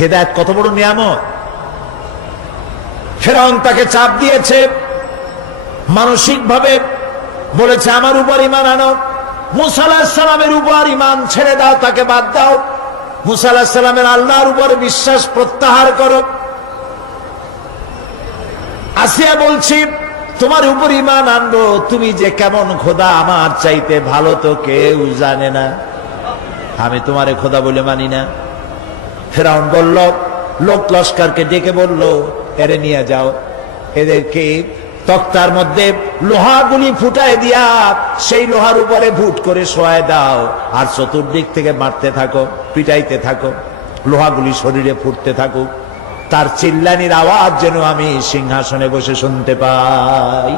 হেদায়েত কত বড় নিয়ামত। ফিরআউন তাকে চাপ দিয়েছে, মানসিক ভাবে বলেছে আমার উপর ঈমান আনো, মুসা আলাইহিস সালামের উপর ঈমান ছেড়ে দাও, তাকে বাদ দাও, মুসা আলাইহিস সালামের আল্লাহর উপর বিশ্বাস প্রত্যাহার করো। আসিয়া বলছি তোমার উপর ঈমান আনবো, তুমি যে কেমন খোদা আমার চাইতে ভালো তো কেউ জানে না, আমি তোমারে খোদা বলে মানি না। ফিরআউন বলল, লোক লস্করকে ডেকে বলল এরে নিয়ে যাও, এদেরকে তক্তার মধ্যে লোহাগুলি ফুটায় দিয়া সেই লোহার উপরে ভুট করে শোয়ায় দাও, আর চতুর্দিক থেকে মারতে থাকো, পিটাইতে থাকো, লোহাগুলি শরীরে ফুটতে থাকুক, তার চিল্লানির আওয়াজ যেন আমি সিংহাসনে বসে শুনতে পাই।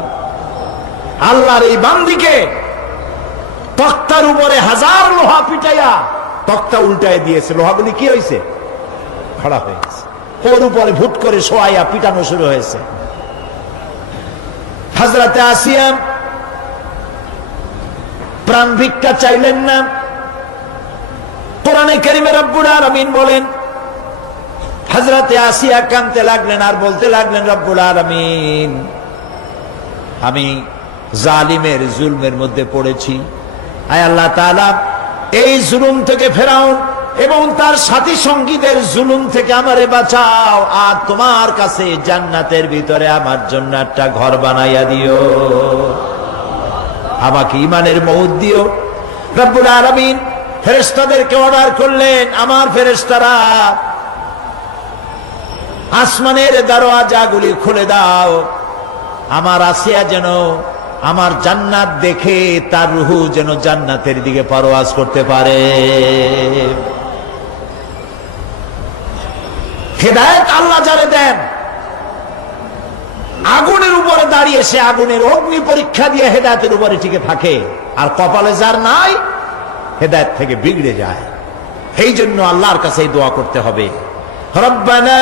আল্লাহর এই বান্দিকে তক্তার উপরে হাজার লোহা পিটাইয়া তক্তা উল্টায় দিয়েছে, লোহাগুলি কি হয়েছে? খড়া হয়ে গেছে, ওর উপরে ভুট করে শোয়াইয়া পিটানো শুরু হয়েছে। হযরতে আসিয়া প্রাণ ভিক্ষা চাইলেন না। কোরআনে কারীমে রব্বুল আলামিন বলেন, হযরতে আসিয়া কাঁদতে লাগলেন আর বলতে লাগলেন, রব্বুল আলামিন আমি জালিমের জুলমের মধ্যে পড়েছি, আয় আল্লাহ তাআলা এই জুলুম থেকে ফিরআউন এবং তার সাথী সঙ্গীদের জুলুম থেকে আমারে বাঁচাও, আর তোমার কাছে জান্নাতের ভিতরে আমার জন্য একটা ঘর বানাইয়া দিও, আমাকে ঈমানের মওত দিও। রব্বুল আলামিন ফেরেশতাদেরকে অর্ডার করলেন, আমার ফেরেশতারা আসমানের দরওয়াজাগুলি খুলে দাও, আমার আসিয়া যেন আমার জান্নাত দেখে তার রূহ যেন জান্নাতের দিকে পারওয়াজ করতে পারে। হেদায়েত আল্লাহ যারে দেন, আগুনের উপরে দাঁড়িয়ে সে আগুনের অগ্নি পরীক্ষা দিয়ে হেদায়েতের উপরে টিকে থাকে, আর কপালে যার নাই হেদায়েত থেকে বিগড়ে যায়। এই জন্য আল্লাহর কাছে দোয়া করতে হবে, রব্বানা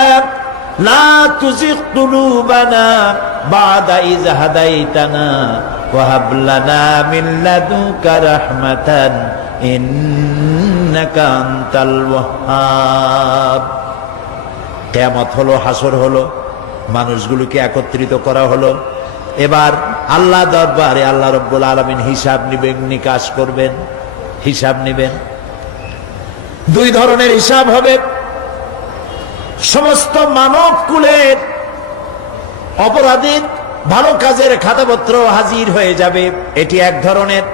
লা তুজিগ কুলুবানা বাদা ইয হাদাইতানা ওয়া হাব লানা মিন লাদুনকা রাহমাতান ইন্নাকা আনতাল ওয়াহ্হাব। কিয়ামত হলো, হাসর হলো, মানুষগুলোকে একত্রিত করা হলো, এবার আল্লাহ দরবারে আল্লাহ রাব্বুল আলামিন হিসাব নিবেন, নিকাশ করবেন, হিসাব নিবেন। দুই ধরনের হিসাব হবে। সমস্ত মানব কুলের অপরাধীর ভালো কাজের খাতাপত্র হাজির হয়ে যাবে, এটি এক ধরনের।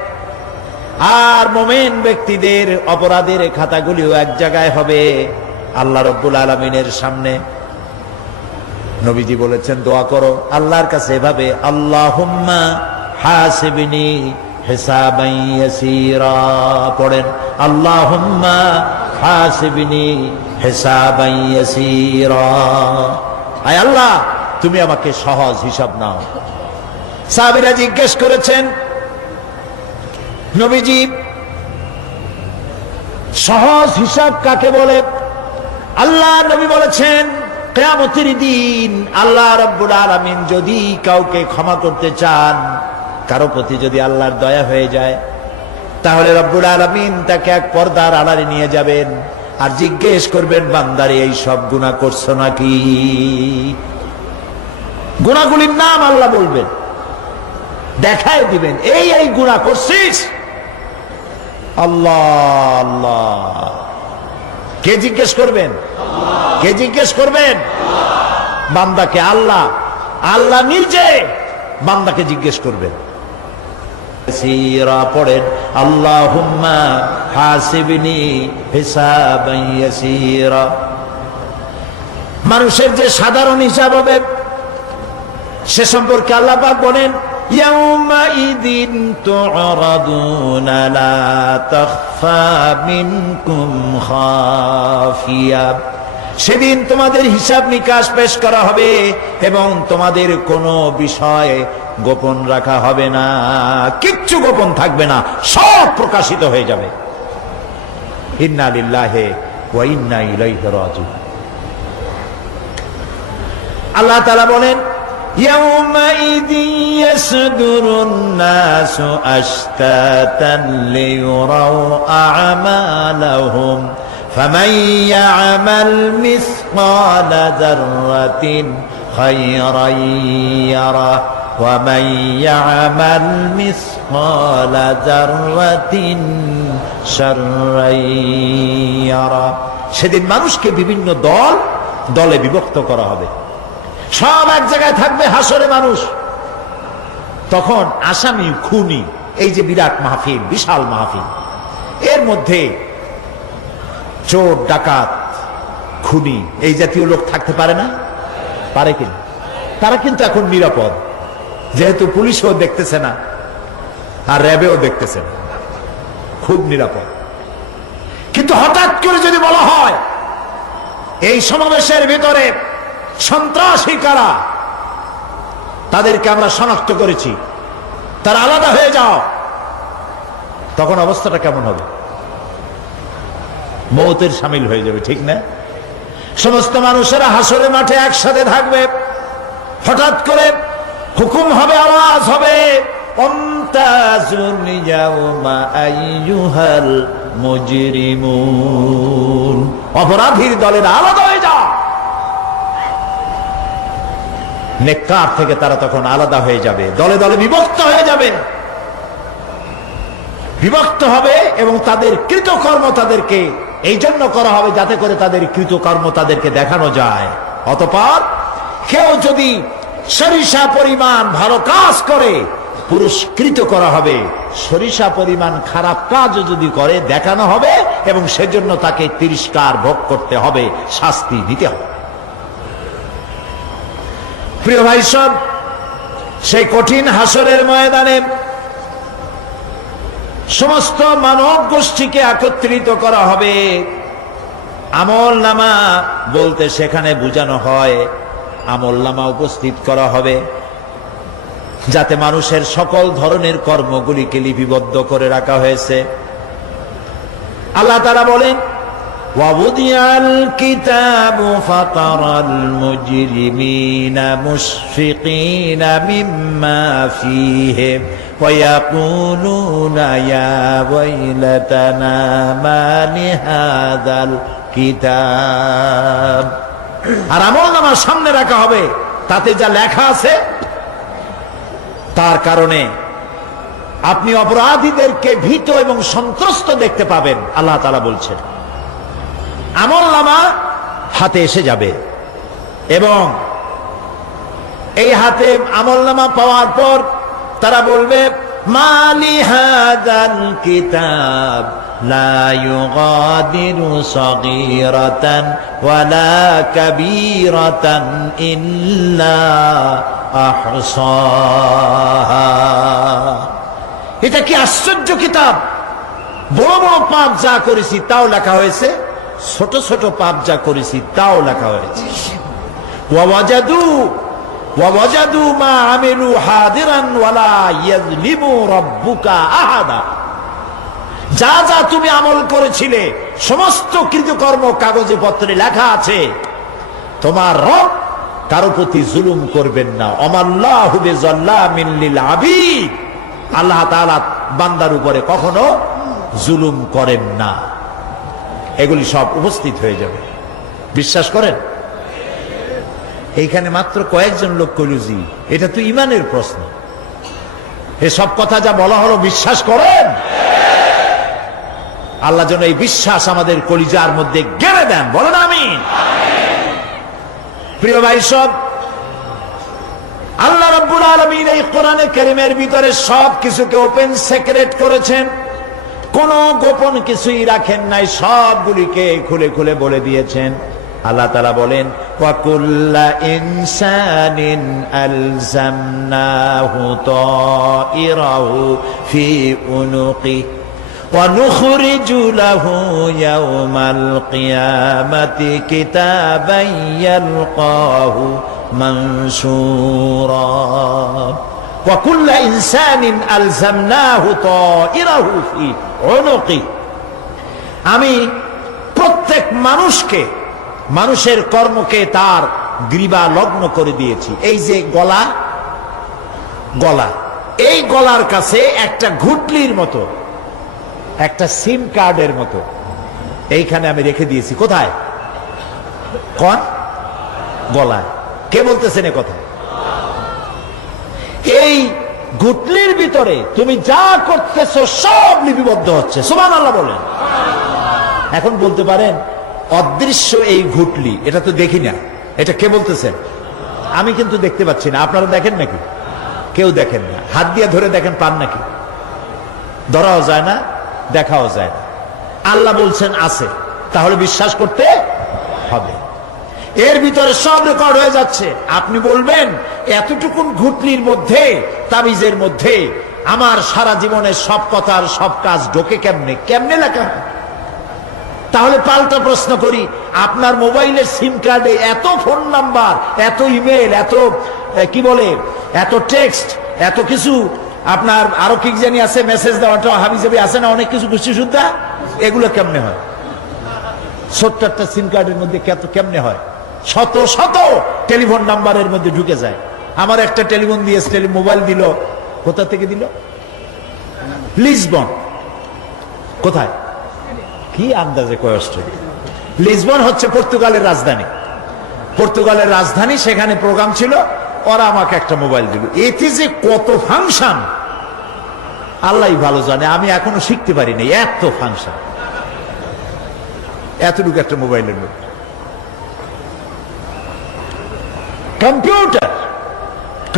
আর মুমিন ব্যক্তিদের অপরাধের খাতাগুলিও এক জায়গায় হবে আল্লাহ রাব্বুল আলামিনের সামনে। নবীজি বলেছেন দোয়া করো আল্লাহর কাছে এভাবে, আল্লাহুম্মা হাসিবনি হিসাবান ইয়াসীরা, পড়েন আল্লাহুম্মা হাসিবনি হিসাবান ইয়াসীরা, আয় আল্লাহ তুমি আমাকে সহজ হিসাব নাও। সাহাবীরা জিজ্ঞেস করেছেন, নবীজি সহজ হিসাব কাকে বলে? আল্লাহ নবী বলেছেন কিয়ামতের দিন আল্লাহ রাব্বুল আলামিন যদি কাউকে ক্ষমা করতে চান, কারো প্রতি যদি আল্লাহর দয়া হয়ে যায়, তাহলে রব্বুল আলামিন তাকে এক পর্দার আড়ালে নিয়ে যাবেন আর জিজ্ঞেস করবেন, বান্দারে এই সব গুনাহ করছো নাকি? গুনাহগুলির নাম আল্লাহ বলবেন, দেখায় দিবেন, এই এই গুনাহ করছিস। আল্লাহ আল্লাহ, কে জিজ্ঞেস করবেন? কে জিজ্ঞেস করবেন? বান্দাকে। আল্লাহ, আল্লাহ নিজে বান্দাকে জিজ্ঞেস করবেন। পড়েন আল্লাহুম্মা হাসিবনি হিসাবান ইয়াসীরা। মানুষের যে সাধারণ হিসাব হবে সে সম্পর্কে আল্লাহ পাক বলেন, ইয়াউমাইযিন তু'রাদুনা লা তাখফা মিনকুম খাফিয়া। সেদিন তোমাদের হিসাব নিকাশ পেশ করা হবে এবং তোমাদের কোনো বিষয় গোপন রাখা হবে না, কিচ্ছু গোপন থাকবে না, সব প্রকাশিত হয়ে যাবে। ইন্না লিল্লাহি ওয়া ইন্না ইলাইহি রাজিউন। আল্লাহ তাআলা বলেন, ইয়াউমাইযিন ইয়াসদুরুন নাসু আশতাতান লিয়ুরাউ আ'মালাহুম فمن يعمل مثقال ذرة خيرا يره ومن يعمل مثقال ذرة شرا يره। সেদিন মানুষকে বিভিন্ন দলে বিভক্ত করা হবে, সব এক জায়গায় থাকবে হাসরে মানুষ। তখন আসামি খুনি, এই যে বিরাট মাহফিল, বিশাল মাহফিল, এর মধ্যে চোর ডাকাত খুনি এই জাতীয় লোক থাকতে পারে না? পারে কিনা? তারা কিন্তু এখন নিরাপদ, যেহেতু পুলিশও দেখতেছে না আর র্যাবেও দেখতেছে না, খুব নিরাপদ। কিন্তু হঠাৎ করে যদি বলা হয় এই সমাবেশের ভিতরে সন্ত্রাসী কারা, তাদেরকে আমরা শনাক্ত করেছি, তারা আলাদা হয়ে যাও, তখন অবস্থাটা কেমন হবে? মৌতের শামিল হয়ে যাবে, ঠিক না? সমস্ত মানুষেরা হাসরের মাঠে একসাথে থাকবে, হঠাৎ করে হুকুম হবে, আওয়াজ হবে, অমতাজুল ইয়াউমা আইয়ুহাল মুজরিমুন, অপরাধীর দলের আলাদা হয়ে যাও। নেককার থেকে তারা তখন আলাদা হয়ে যাবে, দলে দলে বিভক্ত হয়ে যাবে, বিভক্ত হবে এবং তাদের কৃতকর্ম তাদেরকে এই জন্য করা হবে যাতে করে তাদের কৃতকর্ম তাদেরকে দেখানো যায়। অতঃপর কেউ যদি সরিষা পরিমাণ ভালো কাজ করে পুরস্কৃত করা হবে, সরিষা পরিমাণ খারাপ কাজও যদি করে দেখানো হবে এবং সেজন্য তাকে তিরস্কার ভোগ করতে হবে, শাস্তি দিতে হবে। প্রিয় ভাই সব, সেই কঠিন হাসরের ময়দানে সমস্ত মানব গোষ্ঠীকে একত্রিত করা হবে। আমল নামা বলতে সেখানে বোঝানো হয় আমল নামা উপস্থিত করা হবে, যাতে মানুষের সকল ধরনের কর্মগুলিকে লিপিবদ্ধ করে রাখা হয়েছে। আল্লাহ তাআলা বলেন, وَوُضِعَ الْكِتَابُ فَتَرَى الْمُجْرِمِينَ مُشْفِقِينَ مِمَّا فِيهِ وَيَقُولُونَ يَا وَيْلَتَنَا مَا لِهَذَا الْكِتَابِ। আর আমলনামার সামনে রাখা হবে, তাতে যা লেখা আছে তার কারণে আপনি অপরাধীদেরকে ভীত এবং সন্ত্রস্ত দেখতে পাবেন। আল্লাহ তাআলা বলছেন, আমলনামা হাতে এসে যাবে এবং এই হাতে আমলনামা পাওয়ার পর তারা বলবে, মালি হাযাল কিতাব লা ইউগাদিরু সাগীরাতান ওয়ালা কাবীরাতান ইল্লা আহসাহা। এটা কি আশ্চর্য কিতাব! বড় বড় পাপ যা করেছি তাও লেখা হয়েছে, ছোট ছোট পাপ যা করেছি তাও লেখা হয়েছে। ওয়াজাদু মা আমিলু হাদিরান ওয়ালা ইয়াযলিমু রাব্বুকা আহাদা। যা যা তুমি আমল করেছিলে সমস্ত কৃতকর্ম কাগজে পত্রে লেখা আছে। তোমার রব কারো প্রতি জুলুম করবেন না। আমাল্লাহু বিযাল্লামিন লিল আবিদ। আল্লাহ তাআলা বান্দার উপরে কখনো জুলুম করেন না। এগুলি সব উপস্থিত হয়ে যাবে, বিশ্বাস করেন? এইখানে মাত্র কয়েকজন লোক কইল জি, এটা তো ইমানের প্রশ্ন। এসব কথা যা বলা হলো বিশ্বাস করেন? আল্লাহ যেন এই বিশ্বাস আমাদের কলিজার মধ্যে গেড়ে দেন, বলেন আমিন। প্রিয় ভাই সব, আল্লাহ রাব্বুল আলামিন এই কোরআনে কারীমের ভিতরে সব কিছুকে ওপেন সিক্রেট করেছেন, কোনো গোপন কিছুই রাখেন নাই, সবগুলিকে খুলে খুলে বলে দিয়েছেন। আল্লাহ তাআলা বলেন, ওয়া কুল্লা ইনসানিন আলজামনাহু তাইরাহু ফি উনুকি ওয়া নুখরিজু লাহু ইয়াওমাল কিয়ামাতি কিতাবান ইয়ালকাহু মানসুরা। ওয়া কুল্লা ইনসানিন আলজামনাহু তাইরাহু ফি উনুকি। আমি প্রত্যেক মানুষকে, মানুষের কর্মকে তার গ্রীবা লগ্ন করে দিয়েছি। এই যে গলা, এই গলার কাছে একটা ঘুটলির মতো, একটা সিম কার্ডের মতো এইখানে আমি রেখে দিয়েছি। কোথায়? কোন গলায়? কে বলতেছেন এ কথা? এই গুটলির ভিতরে তুমি যা করতেছো সব লিপিবদ্ধ হচ্ছে। সুবহানাল্লাহ বলেন। এখন বলতে পারেন অদৃশ্য এই গুটলি, এটা তো দেখি না, এটা কে বলতেছেন? আমি কিন্তু দেখতে পাচ্ছি না। আপনারা দেখেন নাকি? কেউ দেখেন না। হাত দিয়ে ধরে দেখেন, পান নাকি? ধরাও যায় না, দেখাও যায় না। আল্লাহ বলছেন আছে, তাহলে বিশ্বাস করতে হবে। এর ভিতরে সব রেকর্ড হয়ে যাচ্ছে। আপনি বলবেন এতটুকুন ঘুটলির মধ্যে, তাবিজের মধ্যে আমার সারা জীবনের সব কথার সব কাজ ঢোকে কেমনে? কেমনে লেখা হয়? তাহলে পাল্টা প্রশ্ন করি, আপনার মোবাইলের সিম কার্ডে এত ফোন নাম্বার, এত ইমেল, এত কি বলে, এত টেক্সট, এত কিছু, আপনার আরো কি জানি আছে, মেসেজ দেওয়াটা হাবিজাবি আছে না, অনেক কিছু গুছি শুদ্ধা, এগুলো কেমনে হয়? ছোট্ট একটা সিম কার্ডের মধ্যে কেমনে হয়? শত শত টেলিফোন নাম্বারের মধ্যে ঢুকে যায়। আমার একটা টেলিফোন দিয়ে মোবাইল দিল, কোথা থেকে দিল? লিসবন। কোথায়? কি আন্দাজে কষ্ট। লিসবন হচ্ছে পর্তুগালের রাজধানী। পর্তুগালের রাজধানী, সেখানে প্রোগ্রাম ছিল, ওরা আমাকে একটা মোবাইল দিল। এতে যে কত ফাংশন আল্লাহই ভালো জানে, আমি এখনো শিখতে পারিনি এত ফাংশন, এতটুকু একটা মোবাইলের মধ্যে। কম্পিউটার,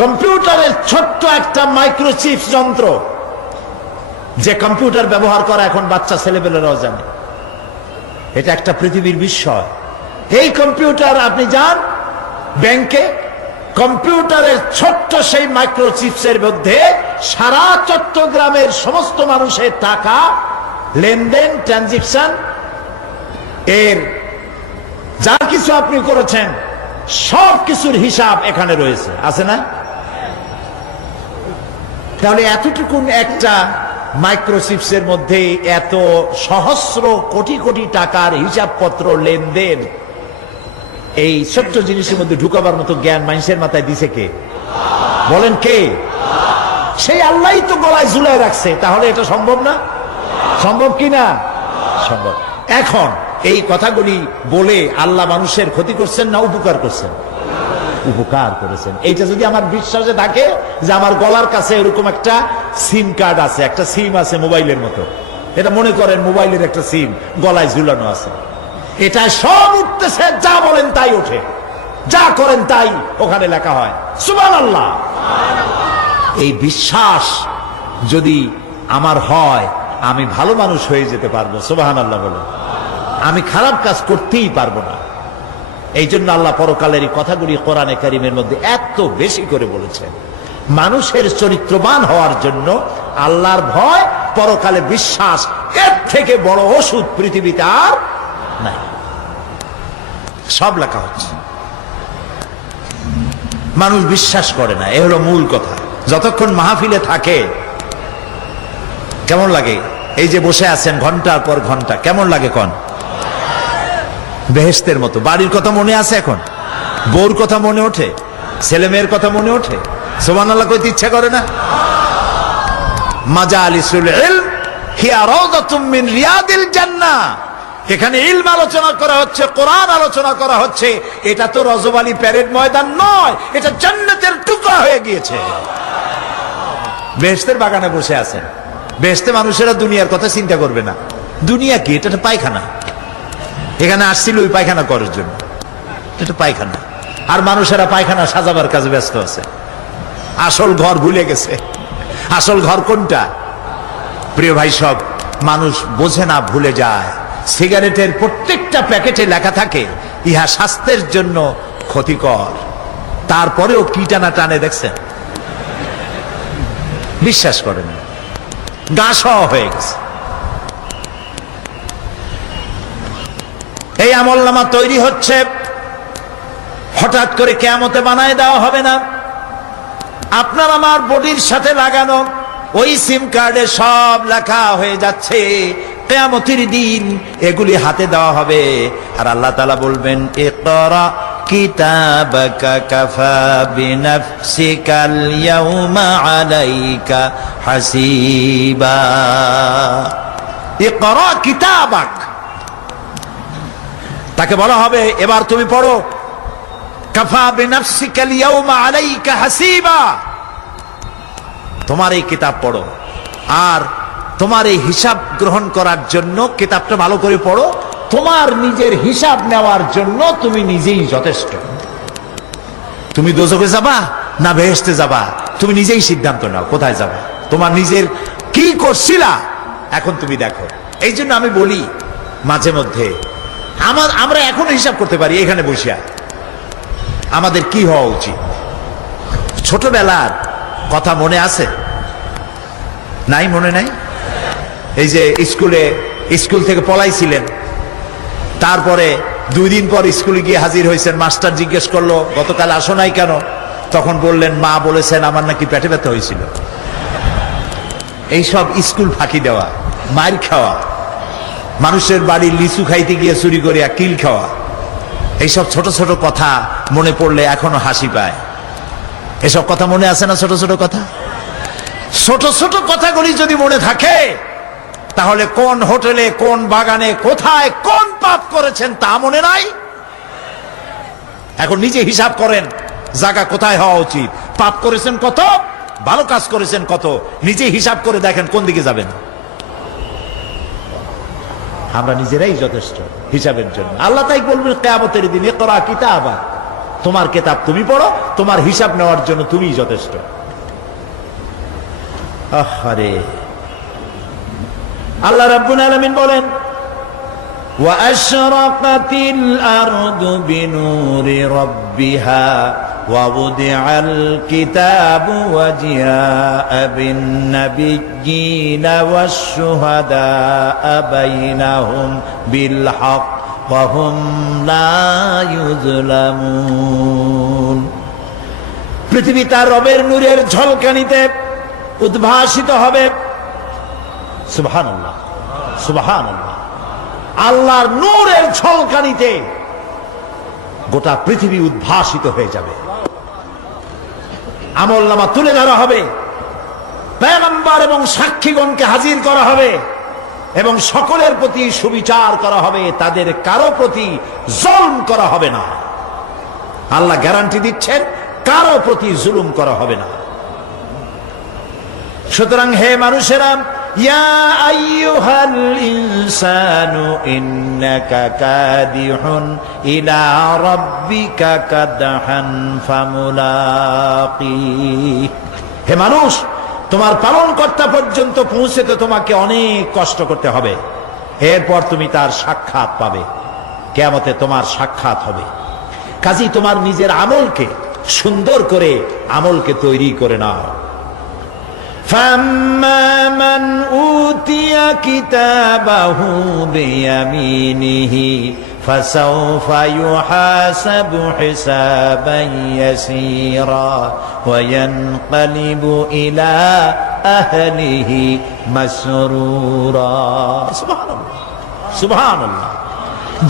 কম্পিউটারের ছোট্ট একটা মাইক্রোচিপ যন্ত্র, যে কম্পিউটার ব্যবহার করা এখন বাচ্চা ছেলেপেলেরাও জানে। এটা একটা পৃথিবীর বিস্ময়। এই কম্পিউটার, আপনি যান ব্যাংকে, কম্পিউটারের ছোট্ট সেই মাইক্রোচিপসের মধ্যে সারা চট্টগ্রামের সমস্ত মানুষের টাকা লেনদেন, ট্রানজেকশন, এর যা কিছু আপনি করেছেন সব কিছুর হিসাব এখানে রয়েছে, আছে না? তাহলে এতটুকুন একটা মাইক্রোচিপসের মধ্যে এত সহস্র কোটি কোটি টাকার হিসাবপত্র, লেনদেন, এই ছোট্ট জিনিসের মধ্যে ঢুকাবার মতো জ্ঞান মানুষের মাথায় দিছে কে? বলেন কে? সেই আল্লাহই তো গলায় ঝুলায় রাখছে। তাহলে এটা সম্ভব না? সম্ভব কি না? সম্ভব। এখন এই কথাগুলি বলে আল্লাহ মানুষের ক্ষতি করছেন না উপকার করছেন? উপকার করেছেন। এইটা যদি আমার বিশ্বাসে থাকে যে আমার গলার কাছে এরকম একটা সিম কার্ড আছে, একটা সিম আছে মোবাইলের মতো, এটা মনে করেন মোবাইলের একটা সিম গলায় ঝুলানো আছে, এটা সব উঠতেছে, যা বলেন তাই ওঠে, যা করেন তাই ওখানে লেখা হয়। সুবহানাল্লাহ। এই বিশ্বাস যদি আমার হয়, আমি ভালো মানুষ হয়ে যেতে পারবো। সুবহানাল্লাহ বলে। আমি খারাপ কাজ করতেই পারবো না। এই জন্য আল্লাহ পরকালের এই কথাগুলি কোরআনে কারীমের মধ্যে এত বেশি করে বলেছেন। মানুষের চরিত্রবান হওয়ার জন্য আল্লাহর ভয়, পরকালে বিশ্বাস, এর থেকে বড় ওষুধ পৃথিবীতে আর নাই। সব লেখা হচ্ছে, মানুষ বিশ্বাস করে না, এ হলো মূল কথা। যতক্ষণ মাহফিলে থাকে কেমন লাগে? এই যে বসে আছেন ঘন্টার পর ঘন্টা, কেমন লাগে? কোন বেহেশতের মতো। বাড়ির কথা মনে আছে? এখন বউর কথা মনে ওঠে? ছেলে মেয়ের কথা মনে ওঠে? সুবহানাল্লাহ কইতে ইচ্ছা করে না? মাজালিসুল ইলম হিয়া রাউদাতুম মিন রিয়াদিল জান্নাহ। এখানে ইলম আলোচনা করা হচ্ছে, কোরআন আলোচনা করা হচ্ছে। এটা তো রজবালি প্যারেড ময়দান নয়, এটা জান্নাতের টুকরা হয়ে গিয়েছে। বেহেশতের বাগানে বসে আছেন। বেহেশতে মানুষেরা দুনিয়ার কথা চিন্তা করবে না। দুনিয়া কি? এটা একটা পায়খানা। এখানে আসছিল ওই পায়খানা করার জন্য, এটা পায়খানা। আর মানুষেরা পায়খানা সাজাবার কাজে ব্যস্ত আছে, আসল ঘর ভুলে গেছে। আসল ঘর কোনটা? প্রিয় ভাই, সব মানুষ বোঝে না, ভুলে যায়। সিগারেটের প্রত্যেকটা প্যাকেটে লেখা থাকে ইহা স্বাস্থ্যের জন্য ক্ষতিকর, তারপরেও কি টানা টানে দেখছেন? বিশ্বাস করেন না, গা সহ হয়ে গেছে। এই আমলনামা তৈরি হচ্ছে, হঠাৎ করে কিয়ামতে বানায় দেওয়া হবে না। আপনার আমার বডির সাথে লাগানো ওই সিম কার্ডে সব লেখা হয়ে যাচ্ছে। কিয়ামতের দিন এগুলি হাতে দেওয়া হবে, আর আল্লাহ তাআলা বলবেন, ইকরা কিতাবাকা কাফা বিনাফসিকাল ইয়াউমা আলাইকা হাসিবা। ইকরা কিতাবাক, তাকে বলা হবে এবার তুমি পড়ো, কাফা বিনাফসিকাল ইয়াউমা আলাইকা হাসিবা, তোমার এই কিতাব পড়ো, আর তোমার এই হিসাব গ্রহণ করার জন্য কিতাবটা ভালো করে পড়ো, তোমার নিজের হিসাব নেওয়ার জন্য তুমি নিজেই যথেষ্ট। তুমি দোজখে যাবা না বেহেশতে যাবা, তুমি নিজেই সিদ্ধান্ত নাও কোথায় যাবা, তোমার নিজের কি করছিলা এখন তুমি দেখো। এই জন্য আমি বলি মাঝে মধ্যে আমরা এখনো হিসাব করতে পারি এখানে বসিয়া আমাদের কি হওয়া উচিত। ছোটবেলার কথা মনে আছে? নাই, মনে নাই? এই যে স্কুল থেকে পলাইছিলেন, তারপরে 2 দিন পর স্কুলে গিয়ে হাজির হয়েছেন, মাস্টার জিজ্ঞেস করলো গতকাল আসো নাই কেন? তখন বললেন মা বলেছেন আমার নাকি পেটে ব্যথা হয়েছিল। এইসব স্কুল ফাঁকি দেওয়া, মার খাওয়া, মানুষের বাড়ির লিচু খাইতে গিয়ে চুরি করিয়া কিল খাওয়া, এইসব ছোট ছোট কথা মনে পড়লে এখনো হাসি পায়। এসব কথা মনে আছে না? ছোট ছোট কথা, ছোট ছোট কথাগুলি যদি মনে থাকে তাহলে কোন হোটেলে, কোন বাগানে, কোথায় কোন পাপ করেছেন তা মনে নাই? এখন নিজে হিসাব করেন জায়গা কোথায় হওয়া উচিত, পাপ করেছেন কত, ভালো কাজ করেছেন কত, নিজে হিসাব করে দেখেন কোন দিকে যাবেন। আমরা নিজেরাই যথেষ্ট হিসাবের জন্য। আল্লাহ তাই বলবেন কিয়ামতের দিন, ইকরা কিতাবা, তোমার কিতাব তুমি পড়ো, তোমার হিসাব নেওয়ার জন্য তুমিই যথেষ্ট। আহারে, আল্লাহ রাব্বুল আলামিন বলেন ওয়া আশরাকাতিল আরদু বিনুরি রাব্বিহা ওয়া বুদিআল কিতাবু ওয়া জিআআ বিন নাবিয়্যিনা ওয়াশ শুহাদাআ বাইনাহুম বিল হক ওয়া হুম লা ইউযলামুন। পৃথিবী তার রবের নূরের ঝলকানিতে উদ্ভাসিত হবে। সুবহানাল্লাহ, সুবহানাল্লাহ। আল্লাহর নূরের ঝলকানিতে গোটা পৃথিবী উদ্ভাসিত হয়ে যাবে। আমলনামা তুলে ধরা হবে, পয়গম্বর এবং সাক্ষীগণকে হাজির করা হবে এবং সকলের প্রতি সুবিচার করা হবে, তাদের কারো প্রতি জুলুম করা হবে না। আল্লাহ গ্যারান্টি দিচ্ছেন কারো প্রতি জুলুম করা হবে না। সুতরাং হে মানুষেরা, ইয়া আইয়ুহাল ইনসানু ইন্নাকা কাদিহুন ইলা রাব্বিকা কাদহান ফামুলাকি। হে মানুষ, তোমার পালনকর্তা পর্যন্ত পৌঁছতে তোমাকে অনেক কষ্ট করতে হবে, এরপর তুমি তার সাক্ষাৎ পাবে, কিয়ামতে তোমার সাক্ষাৎ হবে। কাজেই তোমার নিজের আমলকে সুন্দর করে আমলকে তৈরি করে নাও। فَأَمَّا مَنْ أُوتِيَ كِتَابَهُ بِيَمِينِهِ فَسَوْفَ يُحَاسَبُ حِسَابًا يَسِيرًا وَيَنْقَلِبُ إِلَى أَهْلِهِ مَسْرُورًا। সুবহানাল্লাহ, সুবহানাল্লাহ।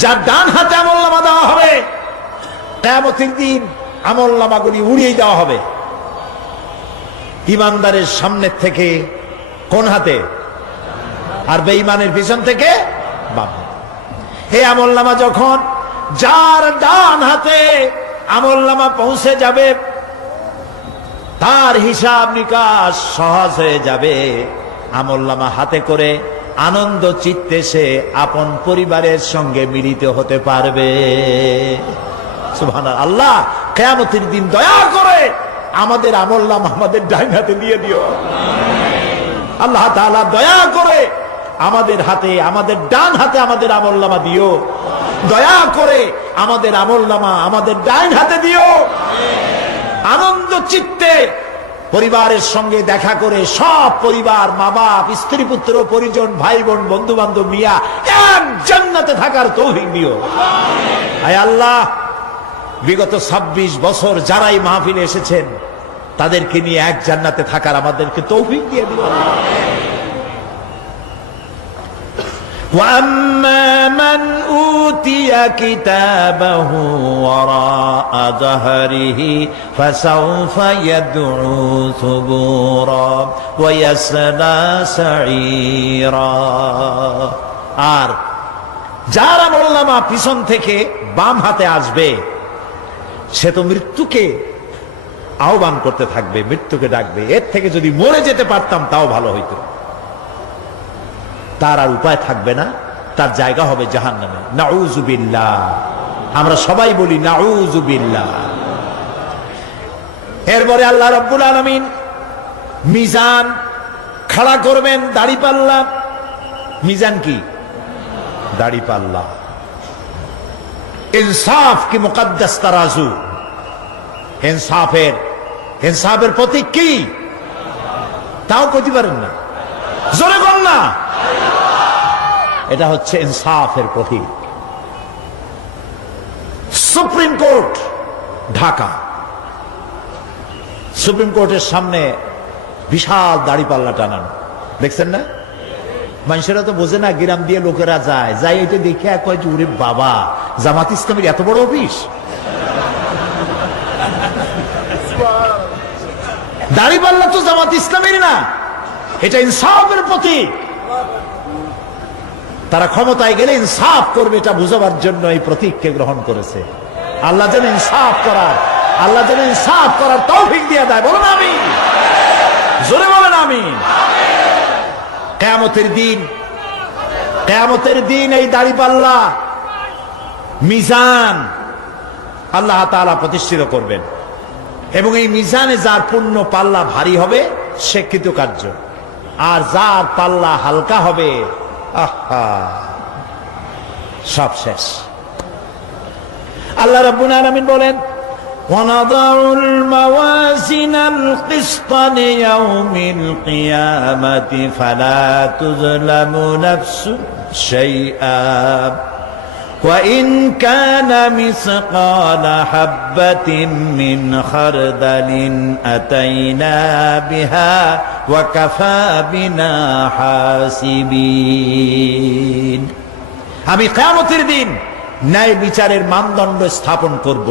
যার ডান হাতে আমলনামা দেওয়া হবে, কিয়ামতের দিন আমলনামাগুলি উড়িয়ে দেওয়া হবে। ইমানদারের সামনে থেকে কোন হাতে, আর বেঈমানের পিছন থেকে বাম হাতে। এই আমলনামা যখন যার ডান হাতে আমলনামা পৌঁছে যাবে, তার হিসাব নিকাশ সহজ হয়ে যাবে। আমলনামা হাতে করে আনন্দ চিত্তে সে আপন পরিবারের সঙ্গে মিলিত হতে পারবে। সুবহানাল্লাহ। আল্লাহ কিয়ামতের দিন দয়া করে আমাদের আমলনামা আমাদের ডান হাতে দিয়ে দিও। আল্লাহ তাআলা দয়া করে আমাদের হাতে, আমাদের ডান হাতে আমাদের আমলনামা দিও। দয়া করে আমাদের আমলনামা আমাদের ডান হাতে দিও। আনন্দ চিত্তে পরিবারের সঙ্গে দেখা করে সব পরিবার, মা বাপ, স্ত্রী পুত্র পরিজন, ভাই বোন, বন্ধু বান্ধব নিয়া এক জান্নাতে থাকার তৌফিক দিও। আয় আল্লাহ, বিগত 26 বছর যারাই মাহফিলে এসেছেন তাদেরকে নিয়ে এক জান্নাতে থাকার আমাদেরকে তৌফিক দিয়ে দিও। وَأَمَّا مَنْ أُوتِيَ كِتَابَهُ وَرَاءَ ظَهْرِهِ فَسَوْفَ يَدْعُو ثُبُورًا وَيَصْلَى سَعِيرًا। আর যার আমলনামা পিছন থেকে বাম হাতে আসবে সে তো মৃত্যুকে আহ্বান করতে থাকবে, মৃত্যুকে ডাকবে। এর থেকে যদি মরে যেতে পারতাম তাও ভালো হইতো। তার আর উপায় থাকবে না, তার জায়গা হবে জাহান্নামে। নাউযুবিল্লাহ। আমরা সবাই বলি নাউযুবিল্লাহ। এরপরে আল্লাহ রাব্বুল আলামিন মিজান খাড়া করবেন, দাড়িপাল্লা। মিজান কি? দাড়িপাল্লা। ইনসাফ কি মুকদ্দাস তারাজু। ইনসাফের প্রতীক কি? তাও কইতে পারেন না, জোরে বল না। এটা হচ্ছে ইনসাফের প্রতীক। সুপ্রিম কোর্ট ঢাকা, সুপ্রিম কোর্টের সামনে বিশাল দাড়িপাল্লা টানানো, দেখছেন না? মানুষেরা তো বোঝে না, গ্রাম দিয়ে লোকেরা যায়, যাই এটা দেখে কয় যে ওরে বাবা, জামাত ইসলামের এত বড় অফিস। দাড়িপাল্লা তো জামাত ইসলামের না, এটা ইনসাফের প্রতীক। তারা ক্ষমতায় গেলে ইনসাফ করবে, এটা বুঝাবার জন্য এই প্রতীককে গ্রহণ করেছে। আল্লাহ যেন ইনসাফ করার তৌফিক দিয়ে দেয়। বলুন আমিন, জোরে বলেন আমিন। কিয়ামতের দিন এই দাড়িপাল্লা মিজান আল্লাহ তাআলা প্রতিষ্ঠিত করবেন, এবং এই মিজানে যার পুণ্য পাল্লা ভারী হবে সে কৃতকার্য, আর যার পাল্লা হালকা হবে আহা সব শেষ। আল্লাহ রাব্বুল আলামিন বলেন, وَنَضَعُ الْمَوَازِينَ الْقِسْطَ لِيَوْمِ الْقِيَامَةِ فَلَا تُظْلَمُ نَفْسٌ شَيْئًا وَإِنْ كَانَ مِثْقَالَ حَبَّةٍ مِّنْ خَرْدَلٍ أَتَيْنَا بِهَا وَكَفَى بِنَا حَاسِبِينَ। আমি কিয়ামতের দিন ন্যায় বিচারের মানদণ্ড স্থাপন করব।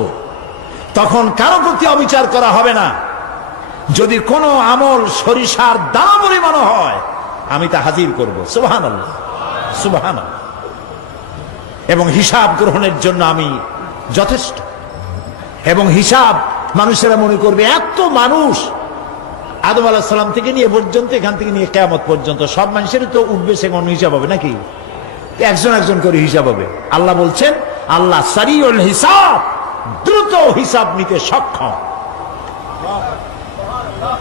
তখন কারো প্রতি অবিচার করা হবে না। যদি কোনো আমল সরিষার দানা পরিমাণ হয় আমি তা হাজির করব। সুবহানাল্লাহ, সুবহানাল্লাহ। এবং হিসাব গ্রহণের জন্য আমি যথেষ্ট। এবং হিসাব মানুষেরা মনে করবে এত মানুষ, আদম আলাইহিস সালাম থেকে নিয়ে পর্যন্ত, এখান থেকে নিয়ে কিয়ামত পর্যন্ত সব মানুষের তো উঠবে সেখান হিসাব হবে নাকি? একজন একজন করে হিসাব হবে। আল্লাহ বলছেন, আল্লাহ সারিউল হিসাব, দ্রুত হিসাব নিতে সক্ষম।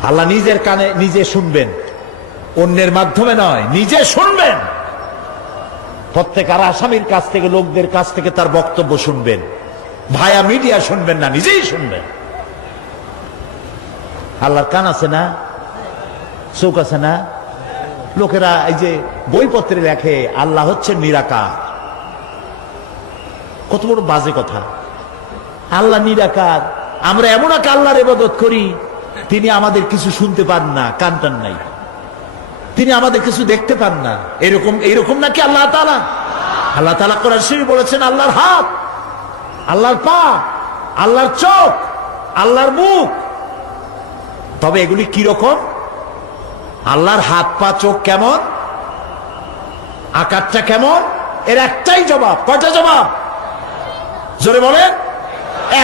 আল্লাহ নিজের কানে নিজে শুনবেন, অন্যের মাধ্যমে নয়, নিজে শুনবেন। প্রত্যেক আর আসামির কাছ থেকে, লোকদের কাছ থেকে তার বক্তব্য শুনবেন, ভায়া মিডিয়া শুনবেন না, নিজেই শুনবেন। আল্লাহর কান আছে না, চোখ আছে না? লোকেরা এই যে বইপত্রে লেখে আল্লাহ হচ্ছে নিরাকার, কত বড় বাজে কথা। আল্লাহ নিরাকার, আমরা এমন এক আল্লাহর ইবাদত করি তিনি আমাদের কিছু শুনতে পান না, কান টান নাই, তিনি আমাদের কিছু দেখতে পান না। এরকম নাকি আল্লাহ তাআলা? আল্লাহ তাআলা কোরআন শরীফে বলেছেন আল্লাহর হাত, আল্লাহর পা, আল্লাহর চোখ, আল্লাহর মুখ। তবে এগুলি কি রকম? আল্লাহর হাত, পা, চোখ কেমন, আকারটা কেমন? এর একটাই জবাব। কয়টা জবাব? জোরে বলেন।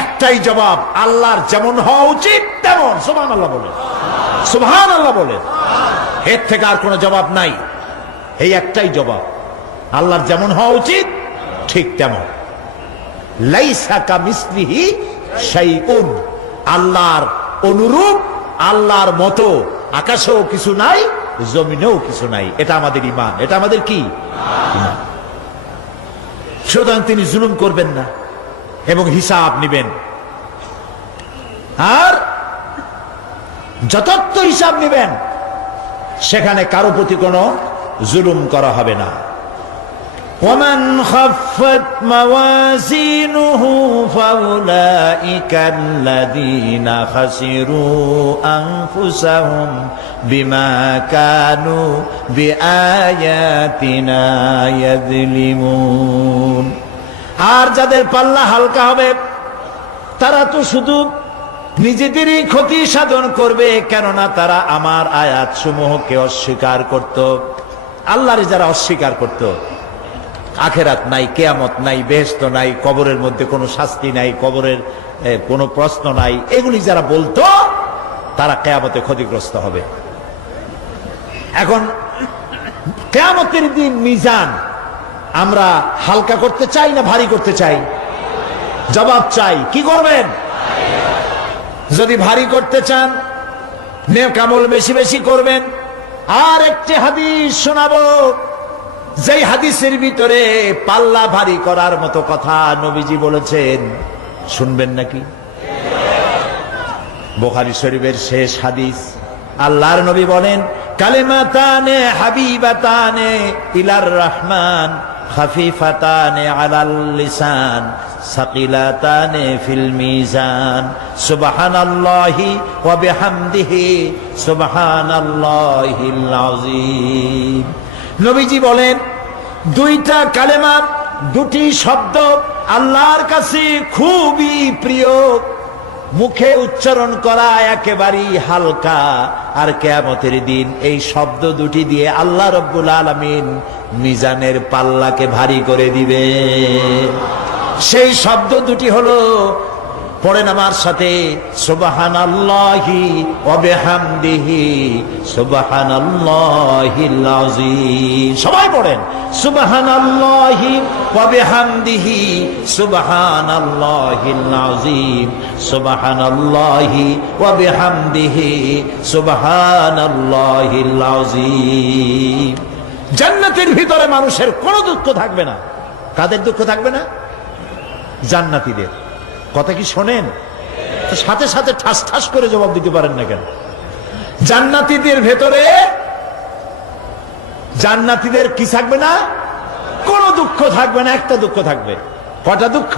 একটাই জবাব, আল্লাহর যেমন হওয়া উচিত তেমন। সুবহানাল্লাহ বলেন, সুবহানাল্লাহ বলেন। এর থেকে আর কোনো জবাব নাই, এই একটাই জবাব, আল্লাহর যেমন হওয়া উচিত ঠিক তেমন। লাইসা কামিসলিহি শাইউন, আল্লাহর অনুরূপ, আল্লাহর মতো আকাশেও কিছু নাই, জমিনেও কিছু নাই। এটা আমাদের ঈমান, এটা আমাদের কি ঈমান। সুতরাং তিনি জুলুম করবেন না এবং হিসাব নিবেন, আর যথার্থ হিসাব নিবেন। সেখানে কারো প্রতি কোনো জুলুম করা হবে না। ومن خفت موازينه فأولئك الذين خسروا أنفسهم بما كانوا بآياتنا يظلمون। আর যাদের পাল্লা হালকা হবে তারা তো শুধু নিজেদেরই ক্ষতি সাধন করবে, কেননা তারা আমার আয়াত সমূহকে অস্বীকার করত। আল্লাহরে যারা অস্বীকার করত আখেরাত নাই, কিয়ামত নাই, বেহেশত নাই, কবরের মধ্যে কোনো শাস্তি নাই, কবরের কোনো প্রশ্ন নাই, এগুলি যারা বলতো তারা কিয়ামতে ক্ষতিগ্রস্ত হবে। এখন কিয়ামতের দিন মিজান আমরা হালকা করতে চাই না ভারী করতে চাই? জবাব চাই। কি করবেন? যদি ভারী করতে চান নেক আমল বেশি বেশি করবেন। আর একটি হাদিস শোনাবো, যেই হাদিসের ভিতরে পাল্লা ভারী করার মতো কথা নবীজি বলেছেন, শুনবেন নাকি? বুখারী শরীফের শেষ হাদিস। আল্লাহর নবী বলেন, কালিমাতানে হাবিবাতানে ইলার রহমান খাফিফাতানে আলাল লিসান সাকিলাতানে ফিল মিজান সুবহানাল্লাহি ওয়া বিহামদিহি সুবহানাল্লাহিল আযীম। নবীজি বলেন, দুইটা কালেমা, দুটি শব্দ আল্লাহর কাছে খুবই প্রিয়, মুখে উচ্চারণ করা একেবারেই হালকা, আর কিয়ামতের দিন এই শব্দ দুটি দিয়ে আল্লাহ রাব্বুল আলামিন মিজানের পাল্লাকে ভারী করে দিবে। সেই শব্দ দুটি হলো, পড়েন আমার সাথে, সুবহানাল্লাহি ওয়া বিহামদিহি সুবহানাল্লাহিল আযীম। সবাই পড়েন, সুবহানাল্লাহি ওয়া বিহামদিহি সুবহানাল্লাহিল আযীম সুবহানাল্লাহি ওয়া বিহামদিহি সুবহানাল্লাহিল আযীম। জান্নাতের ভিতরে মানুষের কোনো দুঃখ থাকবে না। কাদের দুঃখ থাকবে না? জান্নাতীদের। কথা কি শোনেন? সাথে সাথে ঠাস ঠাস করে জবাব দিতে পারেন না কেন? জান্নাতীদের ভেতরে, জান্নাতীদের কি থাকবে না? কোনো দুঃখ থাকবে না। একটা দুঃখ থাকবে। কটা দুঃখ?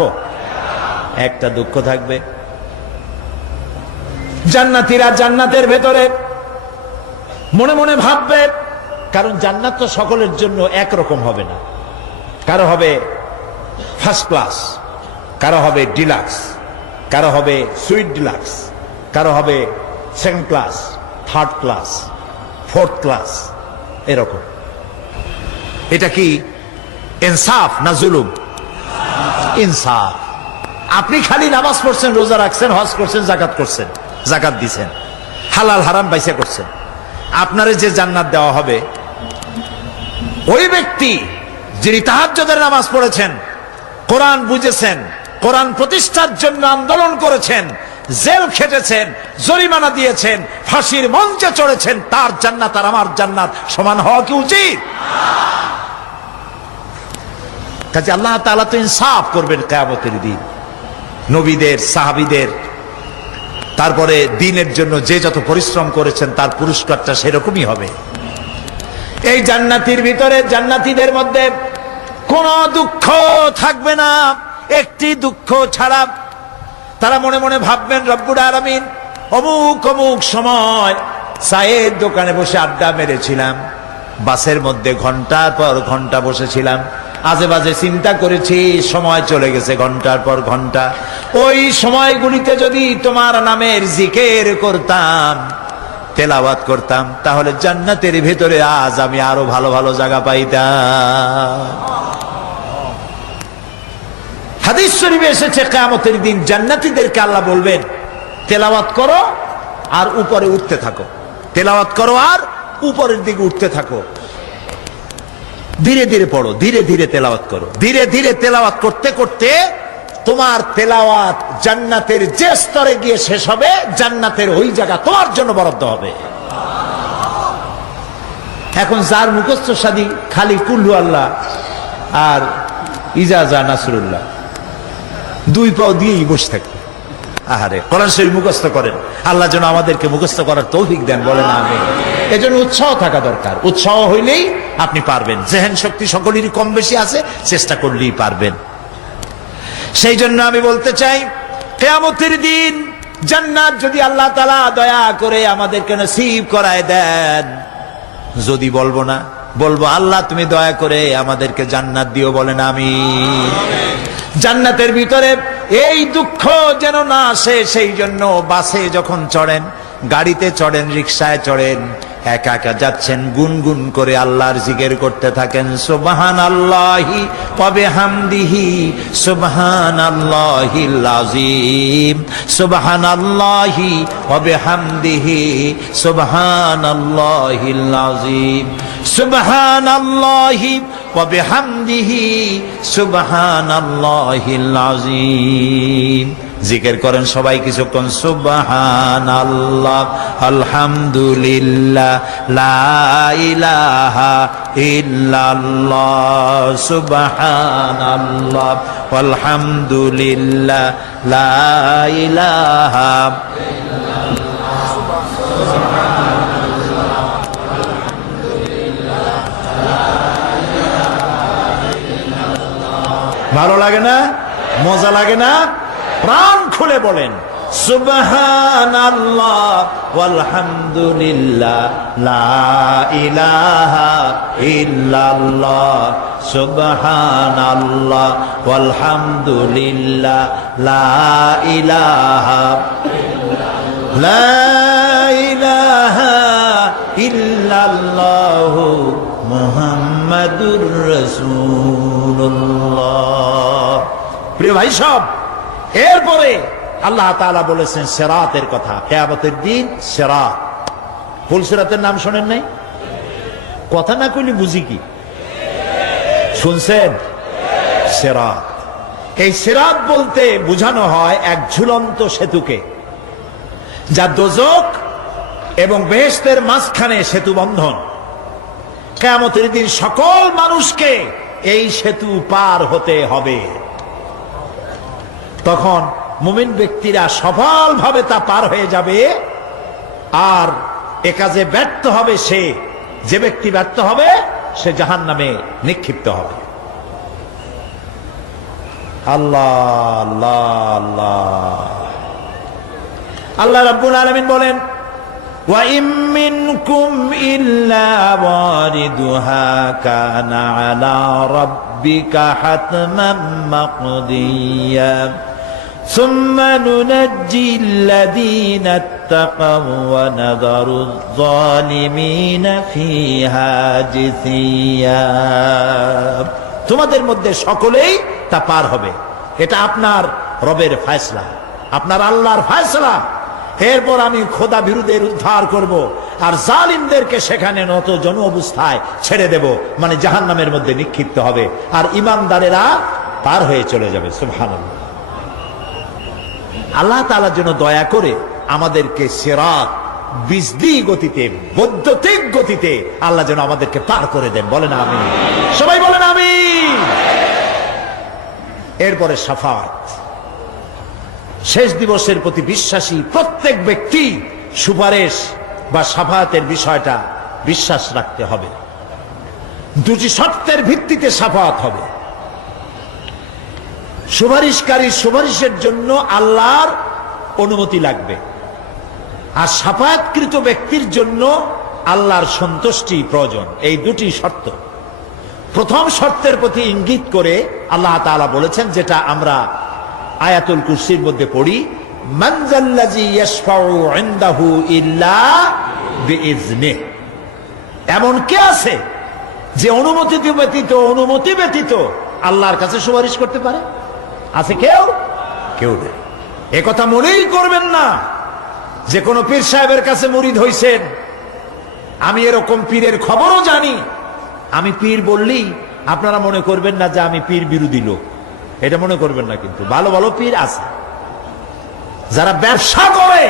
একটা দুঃখ থাকবে। জান্নাতীরা জান্নাতের ভেতরে মনে মনে ভাববে, কারণ জান্নাত তো সকলের জন্য একরকম হবে না। কারো হবে ফার্স্ট ক্লাস, কারো হবে ডিলাক্স, কারো হবে সুইট ডিলাক্স, কারো হবে second class, third class, fourth class, এরকম। এটা কি ইনসাফ না জুলুম? ইনসাফ। আপনি খালি নামাজ পড়ছেন, রোজা রাখছেন, হজ করছেন, জাকাত করছেন, জাকাত দিছেন, হালাল হারাম বাইসা করছেন, আপনারে যে জান্নাত দেওয়া হবে, ওই ব্যক্তি যিনি তাহাজ্জুদের নামাজ পড়েছেন, কোরআন বুঝেছেন, কোরআন প্রতিষ্ঠার জন্য আন্দোলন করেছেন, জেল খেটেছেন, জরিমানা দিয়েছেন, ফাঁসির মঞ্চে চড়েছেন, তার জান্নাত আর আমার জান্নাত সমান হওয়া কি উচিত? কাজে আল্লাহ তাআলা তো ইনসাফ করবেন কিয়ামতের দিন। নবীদের, সাহাবীদের, তারপরে দ্বীনের জন্য যে যত পরিশ্রম করেছেন তার পুরস্কারটা সেরকমই হবে। এই জান্নাতের ভিতরে, জান্নাতীদের মধ্যে কোন দুঃখ থাকবে না, একটি দুঃখ ছাড়া। তারা মনে মনে ভাববেন, রব্বুল আলামিন, অমুক অমুক সময় চায়ের দোকানে বসে আড্ডা মেরেছিলাম, বাসের মধ্যে ঘন্টার পর ঘন্টা বসেছিলাম, আজে বাজে চিন্তা করেছি, সময় চলে গেছে ঘন্টার পর ঘন্টা। ওই সময়গুলিতে যদি তোমার নামের জিকির করতাম, তেলাওয়াত করতাম, তাহলে জান্নাতের ভিতরে আজ আমি আরো ভালো ভালো জায়গা পাইতাম। হাদিস শরীফে এসেছে, কিয়ামতের দিন জান্নাতীদেরকে আল্লাহ বলবেন, তেলাওয়াত করো আর উপরে উঠতে থাকো, তেলাওয়াত করো আর উপরের দিকে উঠতে থাকো, ধীরে ধীরে পড়ো, ধীরে ধীরে তেলাওয়াত করো। ধীরে ধীরে তেলাওয়াত করতে করতে তোমার তেলাওয়াত জান্নাতের যে স্তরে গিয়ে শেষ হবে, জান্নাতের ওই জায়গা তোমার জন্য বরাদ্দ হবে। এখন যার মুখস্থ সাদি খালি কুল্লু আল্লাহ আর ইজাজা নাসরুল্লাহ, দুই পাও দিয়েই বসে থাকবে। আহারে, কোরআন শরীফ মুখস্থ করেন, আল্লাহ যেন আমাদেরকে মুখস্থ করার তৌফিক দেন, বলেন আমিন। এজন্য উৎসাহ থাকা দরকার। উৎসাহ হইলেই আপনি পারবেন। জেহেন শক্তি সকলেরই কম বেশি আছে, চেষ্টা করলেই পারবেন। সেই জন্য আমি বলতে চাই, কিয়ামতের দিন জান্নাত যদি আল্লাহ তাআলা দয়া করে আমাদেরকে নসিব করায় দেন, যদি বলবো না, বলবো আল্লাহ তুমি দয়া করে আমাদেরকে জান্নাত দিও, বলেন আমিন। জান্নাতের ভিতরে এই দুঃখ যেন না আসে, সেই জন্য বাসে যখন চড়েন, গাড়িতে চড়েন, রিকশায় চড়েন, একা একা যাচ্ছেন, গুনগুন করে আল্লাহর জিকির করতে থাকেন। সুবহানাল্লাহি ওয়া বিহামদিহি সুবহানাল্লাহিল আযীম, সুবহানাল্লাহি ওয়া বিহামদিহি সুবহানাল্লাহিল আযীম, সুবহানাল্লাহি ওয়া বিহামদিহি সুবহানাল্লাহিল আযীম। জিকির করেন সবাই কিছুক্ষণ। সুবহানাল্লাহ, আলহামদুলিল্লাহ, লা ইলাহা ইল্লাল্লাহ, সুবহানাল্লাহ, আলহামদুলিল্লাহ, লা ইলাহা। ভালো লাগে না? মজা লাগে না? প্রাণ খুলে বলেন সুবহানাল্লাহ ওয়ালহামদুলিল্লাহ, লা ইলাহা ইল্লাল্লাহ, সুবহানাল্লাহ ওয়ালহামদুলিল্লাহ, লা ইলাহা, লা ইলাহা ইল্লাল্লাহ মুহাম্মাদুর রাসূলুল্লাহ। প্রিয় ভাই সব, এরপরে আল্লাহ তাআলা বলেছেন সিরাতের কথা। কিয়ামতের দিন সিরাত, ফুলসিরাতের নাম শোনেন নাই? কথা না কইলে বুঝি কি? শুনছেন? সিরাত, এই সিরাত বলতে বোঝানো হয় এক ঝুলন্ত সেতুকে, যা দোজখ এবং বেহেশতের মাঝখানে সেতু বন্ধন। কিয়ামতের দিন সকল মানুষকে এই সেতু পার হতে হবে। তখন মুমিন ব্যক্তিরা সফলভাবে তা পার হয়ে যাবে। আর এ কাজে ব্যর্থ হবে সে, যে ব্যক্তি ব্যর্থ হবে সে জাহান্নামে নিক্ষিপ্ত হবে। আল্লাহ আল্লাহ আল্লাহ। আল্লাহ রাব্বুল আলামিন বলেন ওয়া ইম মিনকুম ইল্লা ওয়ারিদুহা কানা আলা রাব্বিকা হাতমান মাকদিয়া সুম্মা নুনাজ্জিল্লাযীনা ইত্তাকাও ওয়া নাযারুয-যালিমিনা ফীহা জিসিয়া। তোমাদের মধ্যে সকলেই তা পার হবে। এটা আপনার রবের ফয়সালা, আপনার আল্লাহর ফয়সালা। এরপর আমি খোদা বিরুদ্ধে উদ্ধার করব, আর জালিমদেরকে সেখানে নত জন অবস্থায় ছেড়ে দেব, মানে জাহান্নামের মধ্যে নিক্ষিপ্ত হবে, আর ঈমানদারেরা পার হয়ে চলে যাবে। সুবহানাল্লাহ। আল্লাহ তাআলার জন্য দয়া করে আমাদেরকে সিরাত বিজলি গতিতে, বৈদ্যুতিক গতিতে আল্লাহ যেন আমাদেরকে পার করে দেন। বলেন আমিন, সবাই বলেন আমিন। এরপরে শাফাত, শেষ দিবসের প্রতি বিশ্বাসী প্রত্যেক ব্যক্তি সুপারিশ বা শাফাতের বিষয়টা বিশ্বাস রাখতে হবে। দুটি শর্তের ভিত্তিতে শাফাত হবে। সুপারিশকারী সুপারিশের জন্য আল্লাহর অনুমতি লাগবে, আর শাফায়াতকৃত ব্যক্তির জন্য আল্লাহর সন্তুষ্টি প্রয়োজন। এই দুটি শর্ত। প্রথম শর্তের প্রতি ইঙ্গিত করে আল্লাহ তাআলা বলেছেন, যেটা আমরা আয়াতুল কুরসির মধ্যে পড়ি, মান যাল্লাযী ইয়াশফাউ ইনদাহু ইল্লা বিইজনিহি। এমন কে আছে যে অনুমতি ব্যতীত আল্লাহর কাছে সুপারিশ করতে পারে? আছে কেউ? কেউ নেই। এ কথা মনেই করবেন না যে কোন পীর সাহেবের কাছে মুরিদ হইছেন। আমি এরকম পীরের খবরও জানি। আমি পীর বললেই আপনারা মনে করবেন না যে আমি পীর বিরোধী লোক, এটা মনে করবেন না। কিন্তু ভালো ভালো পীর আছে যারা ব্যবসা করে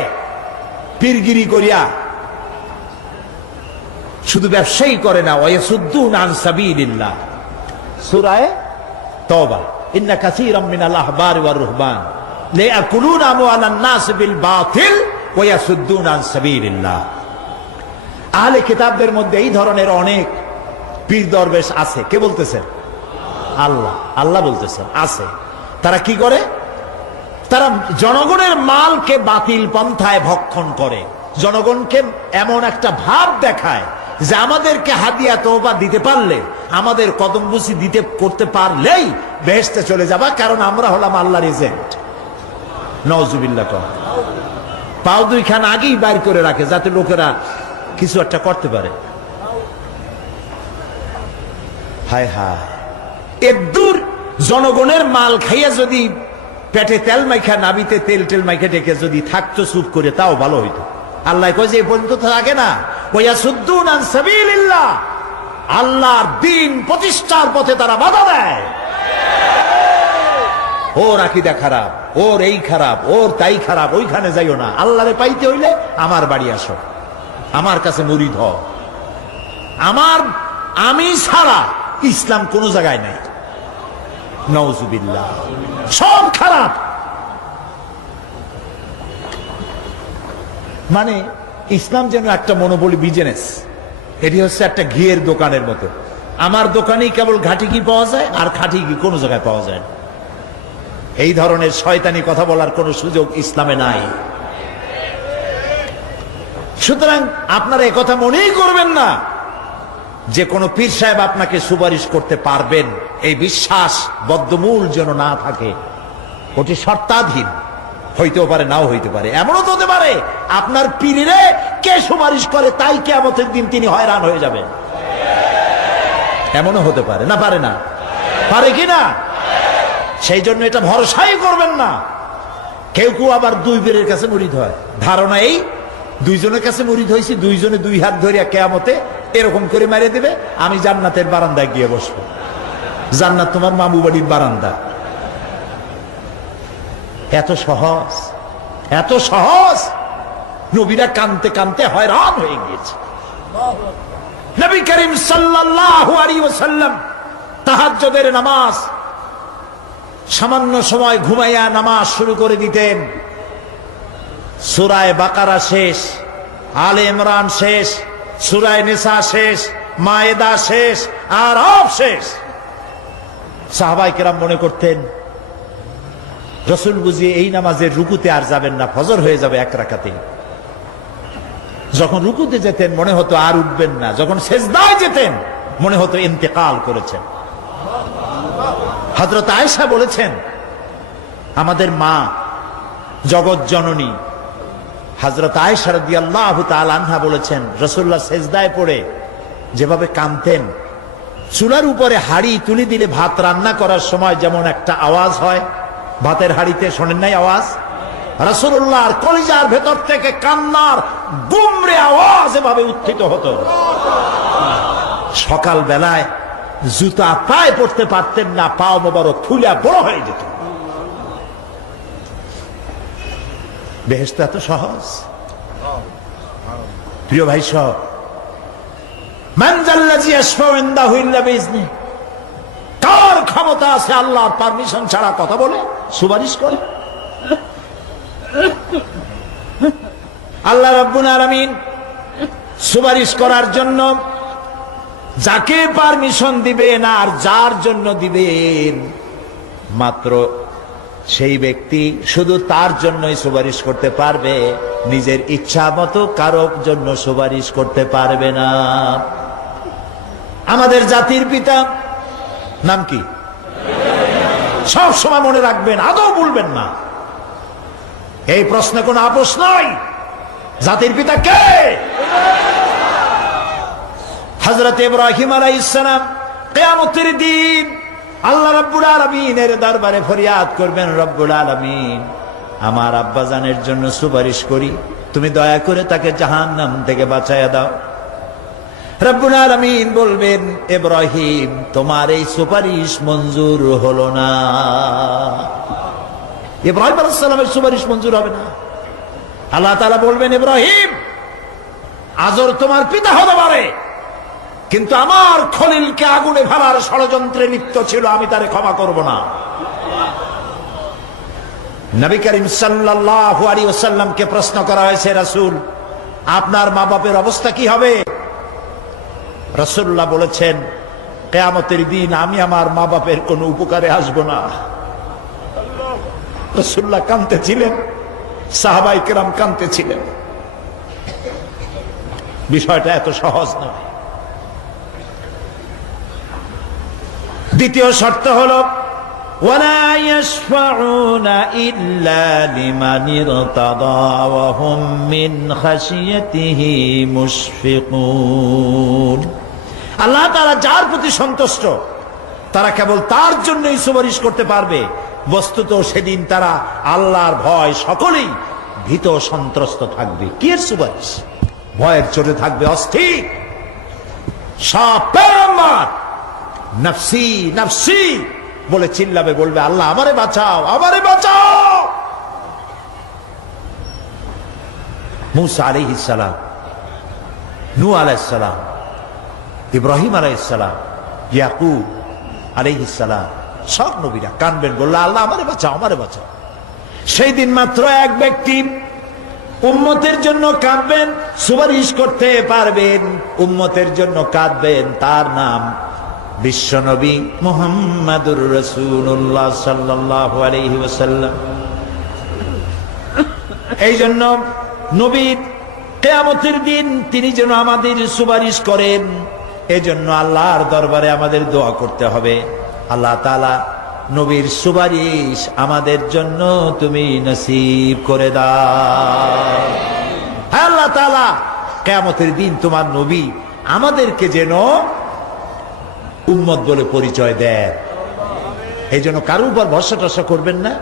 পীরগিরি করিয়া। শুধু ব্যবসায়ী করে না, ওয়ায়াসুদ্দুনা আন সাবিলিল্লাহ, সূরা তাওবা, ইন্না কাসীরাম মিনাল আহবারি ওয়ার রুহবান লিয়াকুলুনা আমওয়ালান নাস বিল বাতিল ওয়ায়াসুদ্দুনা আন সাবিলিল্লাহ। আহলে কিতাবদের মধ্যে এই ধরনের অনেক পীর দরবেশ আছে। কে বলতেছেন? আল্লাহ। আল্লাহ বলতেছেন আছে। তারা কি করে? তারা জনগণের মালকে বাতিল পন্থায় ভক্ষণ করে। জনগণকে এমন একটা ভাব দেখায় যে আমাদেরকে হাদিয়া তওবা দিতে পারলে, আমাদের কদমবুসি দিতে করতে পারলেই বেহেশতে চলে যাবা, কারণ আমরা হলাম আল্লাহর এজেন্ট। নাউজুবিল্লাহ। পাও দুইখান আগেই বাইর করে রাখে যাতে লোকেরা কিছু একটা করতে পারে। হায় হায়, একদূর জনগণের মাল খাইয়া যদি পেটে তেল মাইখা, নাবিতে তেল টেল মাইখা ডেকে যদি থাকতো চুপ করে, তাও ভালো হইতো। আল্লাহ কয় যে এই পর্যন্ত থাকে না, ওয়াসুদ্দুন আন সাবিলিল্লাহ, আল্লাহর দ্বীন প্রতিষ্ঠার পথে তারা বাধা দেয়। ওর আকীদা খারাপ, ওর এই খারাপ, ওর তাই খারাপ, ওইখানে যাইও না। আল্লাহরে পাইতে হইলে আমার বাড়ি আসো, আমার কাছে মুরিদ হও। আমি ছাড়া ইসলাম কোন জায়গায় নাই। নাউজুবিল্লাহ, সব খারাপ। মানে ইসলাম যেন একটা মনোবলি বিজনেস। এটি হচ্ছে একটা ঘিয়ের দোকানের মতো। আমার দোকানেই কেবল ঘাটি ঘি পাওয়া যায়, আর খাঁটি ঘি কোনো জায়গায় পাওয়া যায় না। এই ধরনের শয়তানি কথা বলার কোনো সুযোগ ইসলামে নাই। সুতরাং আপনারা একথা মনেই করবেন না যে কোনো পীর সাহেব আপনাকে সুপারিশ করতে পারবেন, এই বিশ্বাস বদ্ধমূল যেন না থাকে। ওটি শর্তাধীন, হইতেও পারে নাও হইতে পারে। এমনও তো হতে পারে আপনার পীরে কে সুপারিশ করে তাই কিয়ামতের দিন তিনি হয়রান হয়ে যাবেন। এমনও হতে পারে, না পারে না? পারে কি না? সেই জন্য এটা ভরসাই করবেন না। কেউ কেউ আবার দুই পীরের কাছে মুরিদ হয়, ধারণা এই দুইজনের কাছে মুরিদ হয়েছি, দুইজনে দুই হাত ধরিয়া কিয়ামতে এরকম করে মারিয়ে দিবে, আমি জান্নাতের বারান্দায় গিয়ে বসবো। জান্নাত তোমার মামু বাড়ির বারান্দা। এত সহজ, এত সহজ। নবীরা কানতে কানতে হয়রান হয়ে গিয়েছে। নবী করিম সাল্লাল্লাহু আলাইহি ওয়াসাল্লাম তাহাজ্জুদের নামাজ সামান্য সময় ঘুমাইয়া নামাজ শুরু করে দিতেন। সূরা বাকারা শেষ, আলে ইমরান শেষ, সূরা নিসা শেষ, মায়েদা শেষ, আরাফ শেষ। সাহাবায়ে কেরাম মনে করতেন রাসূল বুঝি এই নামাজের রুকুতে আর যাবেন না, ফজর হয়ে যাবে এক রাকাতে। যখন রুকুতে যেতেন মনে হতো আর উঠবেন না, যখন সেজদায় যেতেন মনে হতো ইন্তেকাল করেছেন। হযরত আয়েশা বলেছেন, আমাদের মা জগৎ জননী হযরত আয়েশা রাদিয়াল্লাহু তাআলা আনহা বলেছেন, রাসূলুল্লাহ সেজদায় পড়ে যেভাবে কাঁদতেন, চুলার উপরে হাড়ি তুলে দিলে ভাত রান্না করার সময় যেমন একটা আওয়াজ হয়, ভাতের হাড়িতে শোনেন নাই আওয়াজ? রাসূলুল্লাহর কলিজার ভেতর থেকে কান্নার গুমরে আওয়াজ এভাবে উত্থিত হতো। সকাল বেলায় জুতা পায়ে পড়তে পারতেন না, পাও মোবারক ফুলে বড় হয়ে যেত। বেহেশত এত সহজ। প্রিয় ভাই সব, মান যাল্লাযী ইয়াশফাউ ইনদাহু ইল্লা বিইজনিহি, কার ক্ষমতা আছে আল্লাহর পারমিশন ছাড়া কথা বলে সুপারিশ করে? আল্লাহ রাব্বুল আলামিন সুপারিশ করার জন্য যাকে পারমিশন দিবেন আর যার জন্য দিবেন, মাত্র সেই ব্যক্তি শুধু তার জন্যই সুপারিশ করতে পারবে, নিজের ইচ্ছা মতো কারোর জন্য সুপারিশ করতে পারবে না। আমাদের জাতির পিতা নাম কি? সব সময় মনে রাখবেন, আদৌ ভুলবেন না। এই প্রশ্নে কোনো আপোষ নাই। জাতির পিতা কে? হযরত ইব্রাহিম আলাইহিস সালাম কিয়ামতের দিন আল্লাহ রাব্বুল আলামিনের দরবারে ফরিয়াদ করবেন, রব্বুল আলামিন আমার আব্বাজানের জন্য সুপারিশ করি, তুমি দয়া করে তাকে জাহান্নাম থেকে বাঁচায়া দাও। রব্বুল আলামিন বলবেন, ইব্রাহিম তোমার এই সুপারিশ মঞ্জুর হলো না। ইব্রাহিম আলাইহিস সালামের সুপারিশ মঞ্জুর হবে না। আল্লাহ তাআলা বলবেন, ইব্রাহিম আজর তোমার পিতা হতে পারে, কিন্তু আমার খলিলকে আগুনে ফেলার ষড়যন্ত্রে লিপ্ত ছিল, আমি তারে ক্ষমা করব না। নবী করিম সাল্লাল্লাহু আলাইহি ওয়াসাল্লামকে প্রশ্ন করা হয়েছে, রাসূল আপনার মা বাপের অবস্থা কি হবে? রাসূলুল্লাহ বলেছেন, কিয়ামতের দিন আমি আমার মা বাপের কোনো উপকারে আসব না। রাসূলুল্লাহ কাঁদতেছিলেন, সাহাবায়ে কেরাম কাঁদতেছিলেন। বিষয়টা এত সহজ নয়। দ্বিতীয় শর্ত হলো ولا يشفعون إلا لمن ارتضى وهم من خشيته مشفقون। আল্লাহ তাআলা যার প্রতি সন্তুষ্ট তারা কেবল তার জন্যই সুপারিশ করতে পারবে। বস্তুত সেদিন তারা আল্লাহর ভয় সকলেই ভীত সন্ত্রস্ত থাকবে। কি এর সুপারিশ? ভয়ের চোটে থাকবে অস্থির। সব পয়গম্বর নফসি নফসি বলে চিল্লাবে, বলবে আল্লাহ আমারে বাঁচাও, আমারে বাঁচাও। মুসা আলাইহিস সালাম, নূহ আলাইহিস সালাম, ইব্রাহিম আলাইহিস সালাম, ইয়াকুব আলাইহিস সালাম, সব নবীরা কানবেন, বলল আল্লাহ আমারে বাঁচাও, আমারে বাঁচাও। সেই দিন মাত্র এক ব্যক্তি উম্মতের জন্য কাঁদবেন, সুপারিশ করতে পারবেন, উম্মতের জন্য কাঁদবেন, তার নাম বিশ্বনবী মুহাম্মাদুর রাসূলুল্লাহ সাল্লাল্লাহু আলাইহি ওয়াসাল্লাম। এই জন্য নবীর কিয়ামতের দিন তিনি যেন আমাদের সুপারিশ করেন, এজন্য আল্লাহর দরবারে আমাদের দোয়া করতে হবে, আল্লাহ তাআলা নবীর সুপারিশ আমাদের জন্য তুমি নসিব করে দাও। হ্যাঁ আল্লাহ তাআলা, কিয়ামতের দিন তোমার নবী আমাদেরকে যেন উম্মত বলে পরিচয় দেয়। এই জন্য কারোর উপর ভরসা টরসা করবেন না,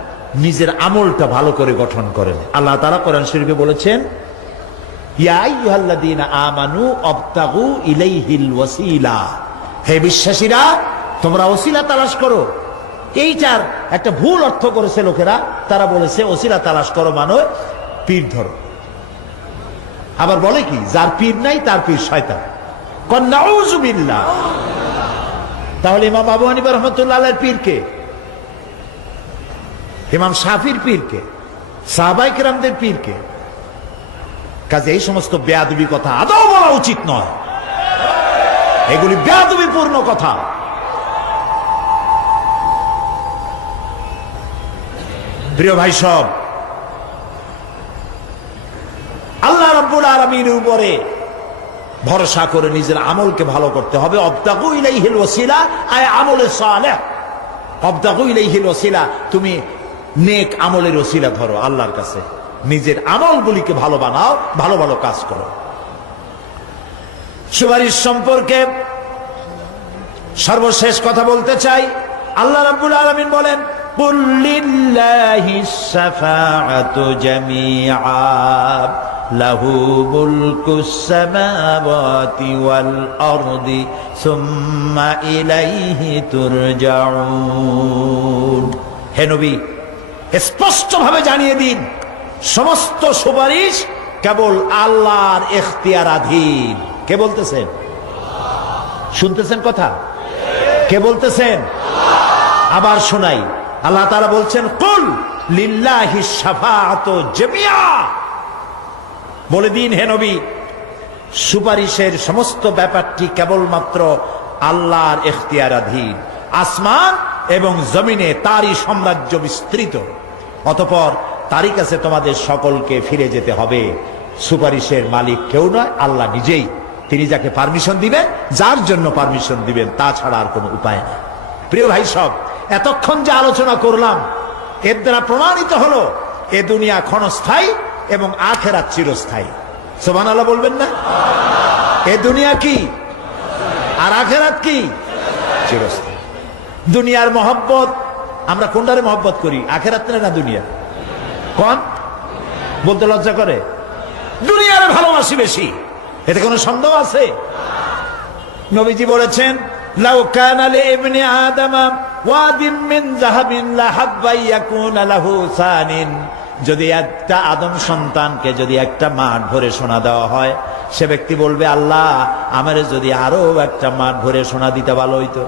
নিজের আমলটা ভালো করে গঠন করেন। আল্লাহ তাআলা কোরআন শরীফে বলেছেন, ইয়া আইয়ুহাল্লাযীনা আমানু আবতাগু ইলাইহিল ওয়াসিলা, হে বিশ্বাসীরা তোমরা ওসিলা তালাশ করো। এইটার একটা ভুল অর্থ করেছে লোকেরা, তারা বলেছে ওসিলা তালাশ করো মানে পীর ধরো। আবার বলে কি, যার পীর নাই তার পীর শয়তান। কন নাউযু বিল্লাহ। তাহলে ইমাম আবু হানিফা রাহমাতুল্লাহ আলাইহির পীর কে? ইমাম শাফির পীর কে? সাহাবায়ে কেরামদের পীর কে? কাজে এই সমস্ত বেয়াদবি কথা আদৌ বলা উচিত নয়, এগুলি বেয়াদবিপূর্ণ কথা। প্রিয় ভাই সব, আল্লাহ রাব্বুল আলামিনের উপরে ভরসা করে নিজের আমলকে ভালো করতে হবে। অবতাগু ইলাইহিল ওয়াসিলা আয় আমলে সালেহ। অবতাগু ইলাইহিল ওয়াসিলা, তুমি নেক আমলের ওসিলা ধরো আল্লাহর কাছে, নিজের আমলগুলিকে ভালো বানাও, ভালো ভালো কাজ করো। সুপারিশ সম্পর্কে সর্বশেষ কথা বলতে চাই। আল্লাহ রাব্বুল আলামিন বলেন, কুল লিল্লাহিস শাফাআতু জামিআ লাহু মুলকুস সামাওয়াতি ওয়াল আরদি সুম্মা ইলাইহি তুরজাউন। হে নবী, স্পষ্টভাবে জানিয়ে দিন, সমস্ত সুপারিশ কেবল আল্লাহর ইখতিয়ারাধীন। কে বলতেছেন? শুনতেছেন কথা? কে বলতেছেন? আবার শোনাই, আল্লাহ তাআলা বলছেন, কুল লিল্লাহিস শাফাআতু জামিআ। বলে দিন হে নবী, সুপারিশের সমস্ত ব্যাপারটি কেবলমাত্র আল্লাহর ইখতিয়ারাধীন। আসমান এবং জমিনে তারই সাম্রাজ্য বিস্তৃত, অতঃপর তারই কাছে তোমাদের সকলকে ফিরে যেতে হবে। সুপারিশের মালিক কেউ নয়, আল্লাহ নিজেই। তিনি যাকে পারমিশন দিবেন, যার জন্য পারমিশন দিবেন, তাছাড়া আর কোনো উপায় নেই। প্রিয় ভাই সব, এতক্ষণ যে আলোচনা করলাম এর দ্বারা প্রমাণিত হলো এ দুনিয়া ক্ষণস্থায়ী এবং আখিরাত চিরস্থায়ী। সুবহানাল্লাহ বলবেন না? এ দুনিয়া কি আর আখিরাত কি? চিরস্থায়ী। দুনিয়ার মহব্বত, আমরা কোনটারে মহব্বত করি, আখিরাত না দুনিয়া? কোন বলতে লজ্জা করে? দুনিয়ার ভালোবাসি বেশি, এতে কোনো সন্দেহ আছে? নবীজি বলেছেন, লাউ কানা লিইবনি আদামা ওয়াদিম মিন যাহাবিন লাহাব্বা ইয়াকুনা লাহু সানিন। যদি একটা আদম সন্তানকে যদি একটা মাঠ ভরে সোনা দেওয়া হয়, সে ব্যক্তি বলবে, আল্লাহ আমার যদি আরো একটা মাঠ ভরে সোনা দিতে ভালো হইতো।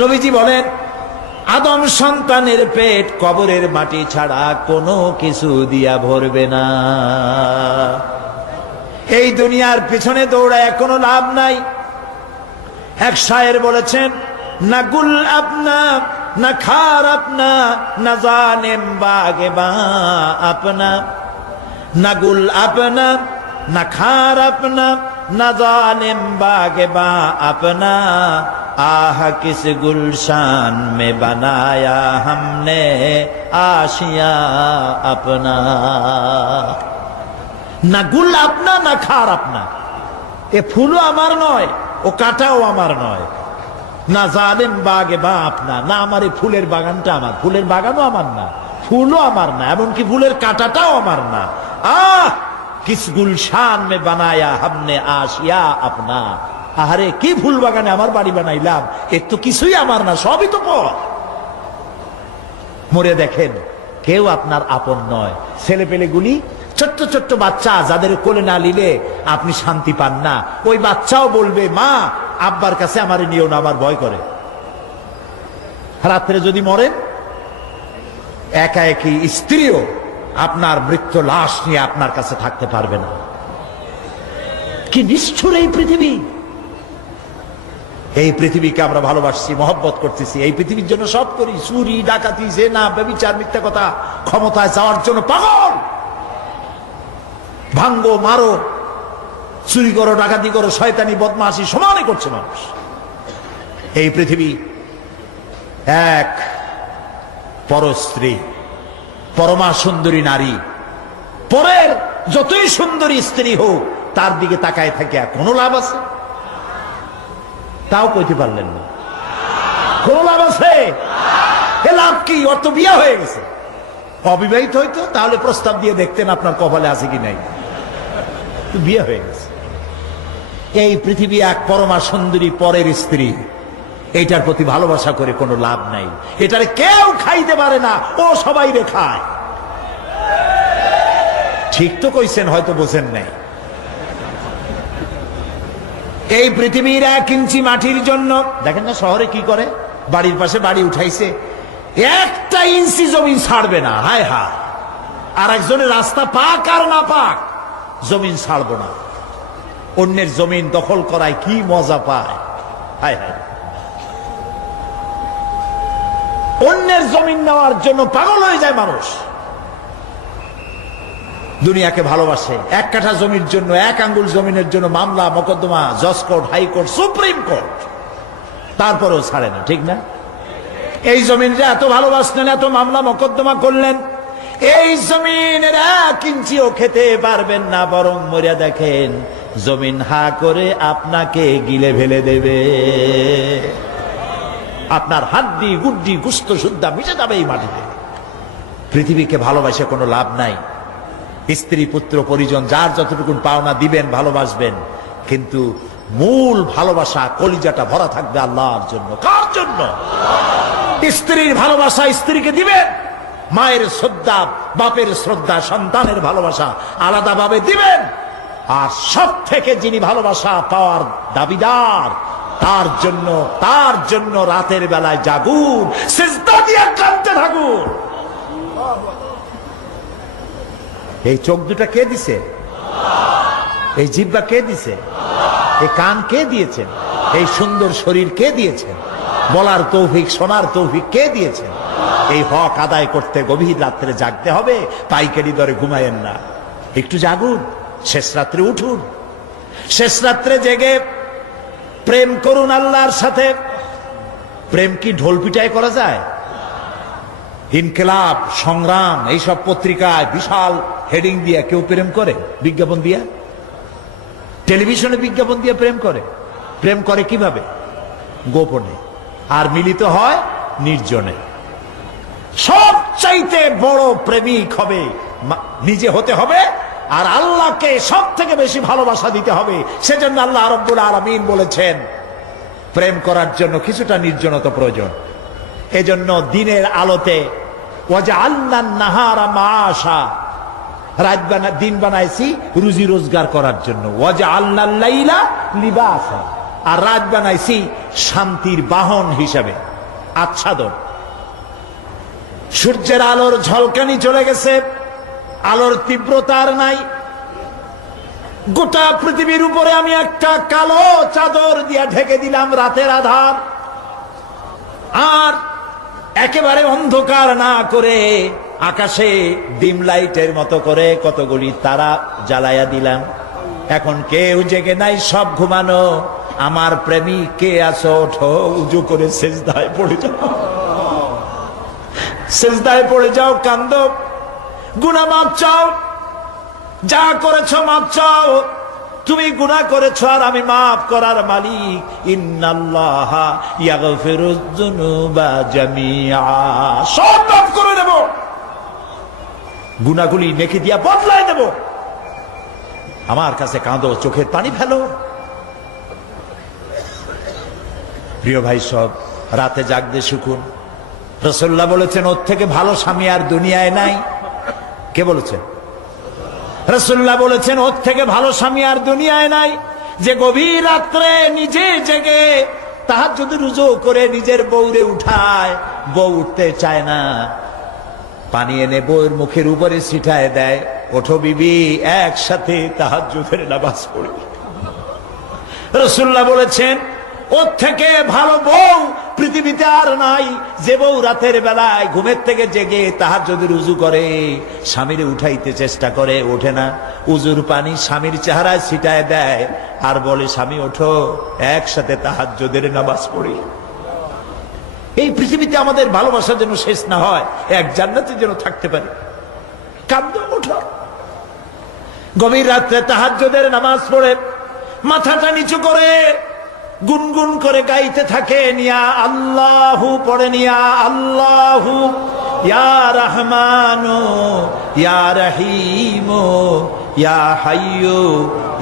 নবীজি বলেন, আদম সন্তানের পেট কবরের মাটি ছাড়া কোনো কিছু দিয়া ভরবে না। এই দুনিয়ার পিছনে দৌড়ায় কোনো লাভ নাই। এক শায়ের বলেছেন, না গুল আপনা না খার আপনা না জানেম বাগে বা আপনা, না গুল আপনা না খার আপনা না জানেম বাগে বা আপনা, आह किस गुलशान में बनाया हमने आशिया अपना। না গুল আপনা না খার আপনা, এ ফুলও আমার নয়, ও কাটাও আমার নয়। না জালেম বাগে বা আপনা, না আমার এই ফুলের বাগানটা আমার, ফুলের বাগানও আমার না, ফুলও আমার না, এমনকি ফুলের কাটাটাও আমার না। আহ কিস গুলশান মে বানায়া হামনে আশিয়া আপনা। আহারে কি ফুল বাগানে আমার বাড়ি বানাইলাম, এর তো কিছুই আমার না, সবই তো পর। মরে দেখেন কেউ আপনার আপন নয়। ছেলে পেলেগুলি ছোট্ট ছোট্ট বাচ্চা যাদের কোলে না নিলে আপনি শান্তি পান না, ওই বাচ্চাও বলবে মা আব্বার কাছে আমার নিয়েও না, আমার ভয় করে। রাত্রে যদি মরেন একা একই স্ত্রীও আপনার মৃত্যু লাশ নিয়ে আপনার কাছে থাকতে পারবে না। কি নিষ্ঠুর এই পৃথিবী! এই পৃথিবীকে আমরা ভালোবাসছি, মহব্বত করতেছি, এই পৃথিবীর জন্য সব করি, চুরি ডাকাতি জেনা ব্যভিচার মিথ্যা কথা, ক্ষমতায় যাওয়ার জন্য পাগল। ভাঙ্গো মারো, চুরি করো, ডাকাতি করো, শয়তানি বদমাশি সমানে করছে মানুষ। এই পৃথিবী এক পরস্ত্রী, পরমা সুন্দরী নারী, পরের যতই সুন্দরী স্ত্রী হোক তার দিকে তাকায় থাকে কোনো লাভ আছে? তাও কইতে পারলেন না। কোন লাভ আছে? এ লাভ কি? ওর তো বিয়ে হয়ে গেছে। অবিবাহিত হইতো তাহলে প্রস্তাব দিয়ে দেখতেন আপনার কপালে আছে কি নাই। বিয়ে হয়ে গেছে। এই পৃথিবী এক পরমা সুন্দরী পরের স্ত্রী, এইটার প্রতি ভালোবাসা করে কোনো লাভ নাই। এটারে কেউ খাইতে পারে না, ও সবাই রে খায়। ঠিক তো কইছেন, হয়তো বোঝেন নাই। এই পৃথিবীর 1 ইঞ্চি মাটির জন্য দেখেন না শহরে কি করে, বাড়ির পাশে বাড়ি উঠাইছে, 1টা ইঞ্চি জমিন ছাড়বে না। হায় হায়! আর একজনের রাস্তা পাক আর না পাক, জমিন ছাড়বো না। অন্যের জমিন দখল করায় কি মজা পায়! হায় হায়! অন্যের জমিন নেওয়ার জন্য পাগল হয়ে যায় মানুষ। দুনিয়াকে ভালোবাসে। 1 কাঠা জমির জন্য, 1 আঙ্গুল জমিনের জন্য মামলা মোকদ্দমা, জজ কোর্ট, হাইকোর্ট, সুপ্রিম কোর্ট, তারপরেও ছাড়ে না। ঠিক না? এই জমিনটা এত ভালোবাসলেন, এত মামলা মোকদ্দমা করলেন, এই জমিনের 1 ইঞ্চিও খেতে পারবেন না, বরং মরিয়া দেখেন জমিন হা করে আপনাকে গিলে ফেলে দেবে। আপনার হাড্ডি গুড্ডি গুস্ত সুদ্ধা মিশে যাবে এই মাটিতে। পৃথিবীকে ভালোবাসে কোনো লাভ নাই। স্ত্রী পুত্র পরিজন যার যতটুকু পাওনা দিবেন, ভালোবাসবেন, কিন্তু মূল ভালোবাসা কলিজাটা ভরা থাকবে আল্লাহর জন্য। কার জন্য? স্ত্রীর ভালোবাসা স্ত্রীকে দিবেন, মায়ের শ্রদ্ধা, বাপের শ্রদ্ধা, সন্তানের ভালোবাসা আলাদাভাবে দিবেন। আর সব থেকে যিনি ভালোবাসা পাওয়ার দাবিদার, তার জন্য রাতের বেলায় জাগুন, সিজদা দিয়ে কাঁদতে থাকুন। এই চোখ দুটা কে দিছে? এই জিহ্বা কে দিছে? এই কান কে দিয়েছেন? এই সুন্দর শরীর কে দিয়েছেন? বলার তৌফিক, শোনার তৌফিক কে দিয়েছেন? এই হক আদায় করতে গভীর রাত্রে জাগতে হবে, পাইকারি দরে ঘুমায়েন না। একটু জাগুন, শেষ রাত্রে উঠুন, শেষ রাত্রে জেগে প্রেম করুন আল্লাহর সাথে। প্রেম কি ঢোল পিটায় করা যায়? ইনকিলাব, সংগ্রাম, এইসব পত্রিকায় বিশাল হেডিং দিয়ে কেউ প্রেম করে? বিজ্ঞাপন দিয়া, টেলিভিশনে বিজ্ঞাপন দিয়ে প্রেম করে? প্রেম করে কিভাবে? গোপনে। আর মিলিত হয় নির্জনে। সবচাইতে বড় প্রেমিক হবে নিজে হতে হবে, আর আল্লাহকে সব থেকে বেশি ভালোবাসা দিতে হবে। সেজন্য আল্লাহ রাব্বুল আলামিন বলেছেন প্রেম করার জন্য কিছুটা নির্জনতা প্রয়োজন। এজন্য দিনের আলোতে ওয়াজআলনান নাহারা মাআশা, দিন বানাইছি রুজি রোজগার করার জন্য। ওয়াজআলনাল লাইলা লিবাসা, আর রাত বানাইছি শান্তির বাহন হিসাবে, আচ্ছাদন। সূর্যের আলোর ঝলকানি চলে গেছে, আলোর তীব্রতার নাই। গোটা পৃথিবীর উপরে আমি একটা কালো চাদর দিয়া ঢেকে দিলাম রাতের আধার, আর একেবারে অন্ধকার না করে আকাশে ডিম লাইটের মতো করে কতগুলি তারা জ্বালাইয়া দিলাম। এখন কেউ জেগে নাই, সব ঘুমানো। আমার প্রেমিক কে আছো, ওঠো, উজু করে সিজদায় পড়ে যাও, সিজদায় পড়ে যাও, কান্দো, গুনাহ মাফ চাও, যা করেছো মাফ চাও। তুমি গুনাহ করেছো আর আমি মাফ করার মালিক। ইন্নাল্লাহা ইয়াগফিরুয যুনুবা জামিআ, সব মাফ করে দেব, গুনাহগুলি নেকি দিয়া বদলায় দেব। আমার কাছে কাঁদো, চোখের পানি ফেলো। প্রিয় ভাই, সব রাতে জাগতে শিখুন। রাসূলুল্লাহ বলেছেন, ওর থেকে ভালো স্বামী আর দুনিয়ায় নাই। কে বলেছেন? রাসূলুল্লাহ বলেছেন, ওর থেকে ভালো স্বামী আর দুনিয়ায় নাই, যে গভীর রাত্রে নিজে জেগে তাহাজ্জুদের রুজু করে নিজের বউরে উঠায়, বউ উঠতে চায় না, পানি এনে বউয়ের মুখের উপরে ছিটায় দেয়, ওঠো বিবি, একসাথে তাহাজ্জুদের নামাজ পড়ি। রাসূলুল্লাহ বলেছেন, ওর থেকে ভালো বউ পৃথিবীতে আর নাই, যে বউ রাতের বেলায় ঘুমের থেকে জেগে তাহাজ্জুদের উজু করে, স্বামীরে উঠাইতে চেষ্টা করে, ওঠে না, উজুর পানি স্বামীর চেহারায় ছিটায় দেয় আর বলে, স্বামী ওঠো, একসাথে তাহাজ্জুদের নামাজ পড়ি। এই পৃথিবীতে আমাদের ভালোবাসা যেন শেষ না হয়, এক জান্নাতে যেন থাকতে পারে। কাঁদো, ওঠো। গভীর রাত্রে তাহাজ্জুদের নামাজ পড়ে মাথাটা নিচু করে গুনগুন করে গাইতে থাকেন, ইয়া আল্লাহু পড়েন, ইয়া আল্লাহু, ইয়া রহমানু, ইয়া রহিমু, ইয়া হাইয়ু,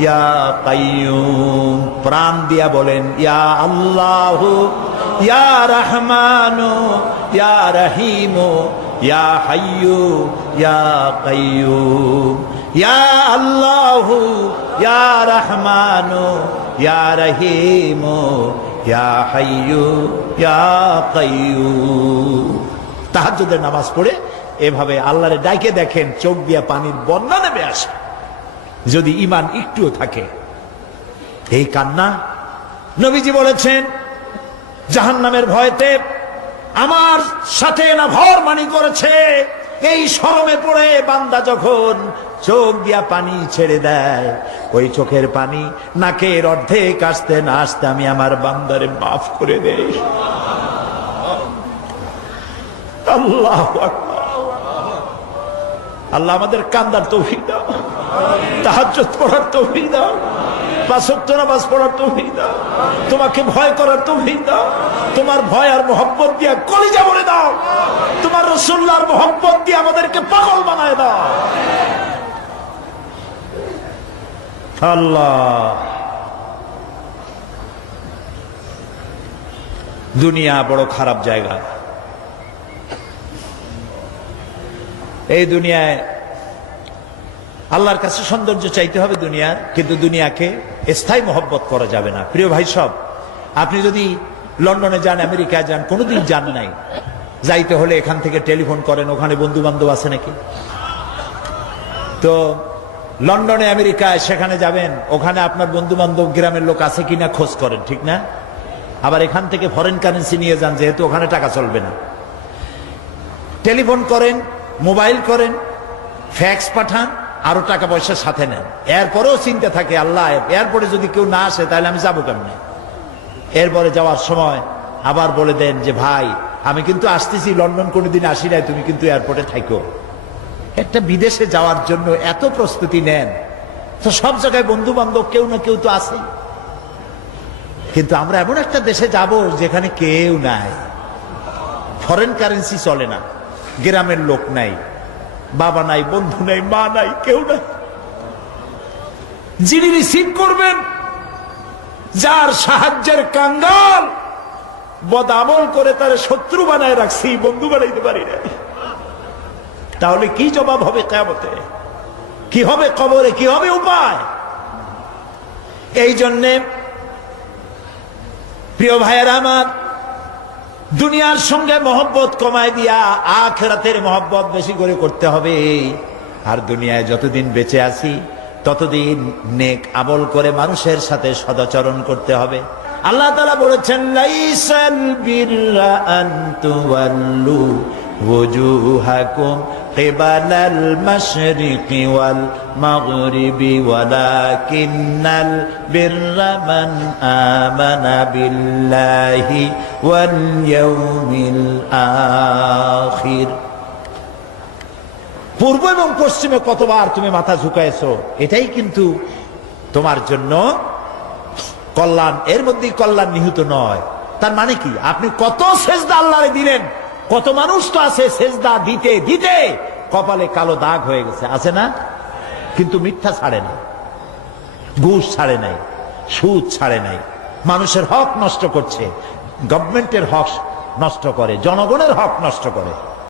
ইয়া কাইয়ুম। প্রাণ দিয়া বলেন, ইয়া আল্লাহু, ইয়া রহমানু, ইয়া রহিমু, ইয়া হাইয়ু, ইয়া কাইয়ুম, ইয়া আল্লাহু, ইয়া রহমানু, ইয়া রহিমু, ইয়া হাইয়ু, ইয়া কাইয়ুম। তাহাজ্জুদের নামাজ পড়ে এভাবে আল্লাহরে ডাকে দেখেন, চোখ দিয়া পানির বন্যা নেমে আসে, যদি ঈমান একটুও থাকে। এই কান্না, নবীজি বলেছেন, জাহান্নামের ভয়তে আমার সাথে না ভরমানি করেছে। এই শরমে পড়ে বান্দা যখন চোখ দিয়া পানি ছেড়ে দেয়, ওই চোখের পানি নাকের অর্ধেক আসতে না আসতে আমি আমার বান্দারে মাফ করে দেই। আল্লাহু আকবার। আল্লাহ আমাদের কান্দার তৌফিক দাও, তাহাজ্জুদ পড়ার তৌফিক দাও, পাঁচ ওয়াক্ত নামাজ পড়ার তৌফিক দাও, তোমাকে ভয় করার তৌফিক দাও, তোমার ভয় আর মোহব্বত দিয়ে কলিজা ভরে দাও, তোমার রাসূলুল্লাহর মোহব্বত দিয়ে আমাদেরকে পাগল বানায় দাও। আল্লাহ, দুনিয়া বড় খারাপ জায়গা। এই দুনিয়ায় আল্লাহর কাছে সৌন্দর্য চাইতে হবে দুনিয়ার, কিন্তু দুনিয়াকে স্থায়ী মহব্বত করা যাবে না। প্রিয় ভাই সব, আপনি যদি লন্ডনে যান, আমেরিকায় যান, কোনোদিন যান নাই, যাইতে হলে এখান থেকে টেলিফোন করেন, ওখানে বন্ধু বান্ধব আছে নাকি। তো লন্ডনে আমেরিকায় সেখানে যাবেন, ওখানে আপনার বন্ধু বান্ধব গ্রামের লোক আছে কিনা খোঁজ করেন, ঠিক না? আবার এখান থেকে ফরেন কারেন্সি নিয়ে যান, যেহেতু ওখানে টাকা চলবে না। টেলিফোন করেন, মোবাইল করেন, ফ্যাক্স পাঠান, আরো টাকা পয়সা সাথে নেন। এরপরেও চিন্তা থাকে, আল্লাহ এরপরে যদি কেউ না আসে তাহলে আমি যাবো কেমনে। এরপরে যাওয়ার সময় আবার বলে দেন যে, ভাই আমি কিন্তু আসতেছি, লন্ডন কোনোদিন আসি নাই, তুমি কিন্তু এয়ারপোর্টে থাকো। একটা বিদেশে যাওয়ার জন্য এত প্রস্তুতি নেন, তো সব জায়গায় বন্ধু বান্ধব কেউ না কেউ তো আছে। কিন্তু আমরা এমন একটা দেশে যাব যেখানে কেউ নাই, ফরেন কারেন্সি চলে না, গ্রামের লোক নাই, বাবা নাই, বন্ধু নাই, মা নাই, কেউ নাই। যিনি রিসিভ করবেন, যার সাহায্যের কাঙ্গাল, বদামল করে তার শত্রু বানায় রাখছি, বন্ধু বানাইতে পারি না। তাহলে কি জবাব হবে কিয়ামতে? কি হবে কবরে? কি হবে উপায়? এই জন্যে প্রিয় ভাইয়েরা আমার, দুনিয়ার সঙ্গে মহব্বত কমায় দিয়া আখিরাতের মহব্বত বেশি করে করতে হবে। আর দুনিয়ায় যতদিন বেঁচে আছি ততদিন নেক আমল করে মানুষের সাথে সদাচরণ করতে হবে। আল্লাহ তাআলা বলেছেন, লাইসাল বিররা আন তুওয়াল্লু ওয়াজুহাকুম قبل المشرق والمغرب ولكن البر من آمن بالله واليوم الآخر। পূর্ব এবং পশ্চিমে কতবার তুমি মাথা ঝুঁকাইছো, এটাই কিন্তু তোমার জন্য কল্যাণ। এর মধ্যে কল্যাণ নিহিত নয়। তার মানে কি, আপনি কত সেজদা আল্লাহরে দিলেন, কত মানুষ তো আছে সেজদা দিতে দিতে কপালে কালো দাগ হয়ে গেছে, আছে না? কিন্তু মিথ্যা ছাড়ে না, ঘুষ ছাড়ে নাই, সুদ ছাড়ে নাই, মানুষের হক নষ্ট করছে, গভর্নমেন্টের হক নষ্ট করে, জনগণের হক নষ্ট করে।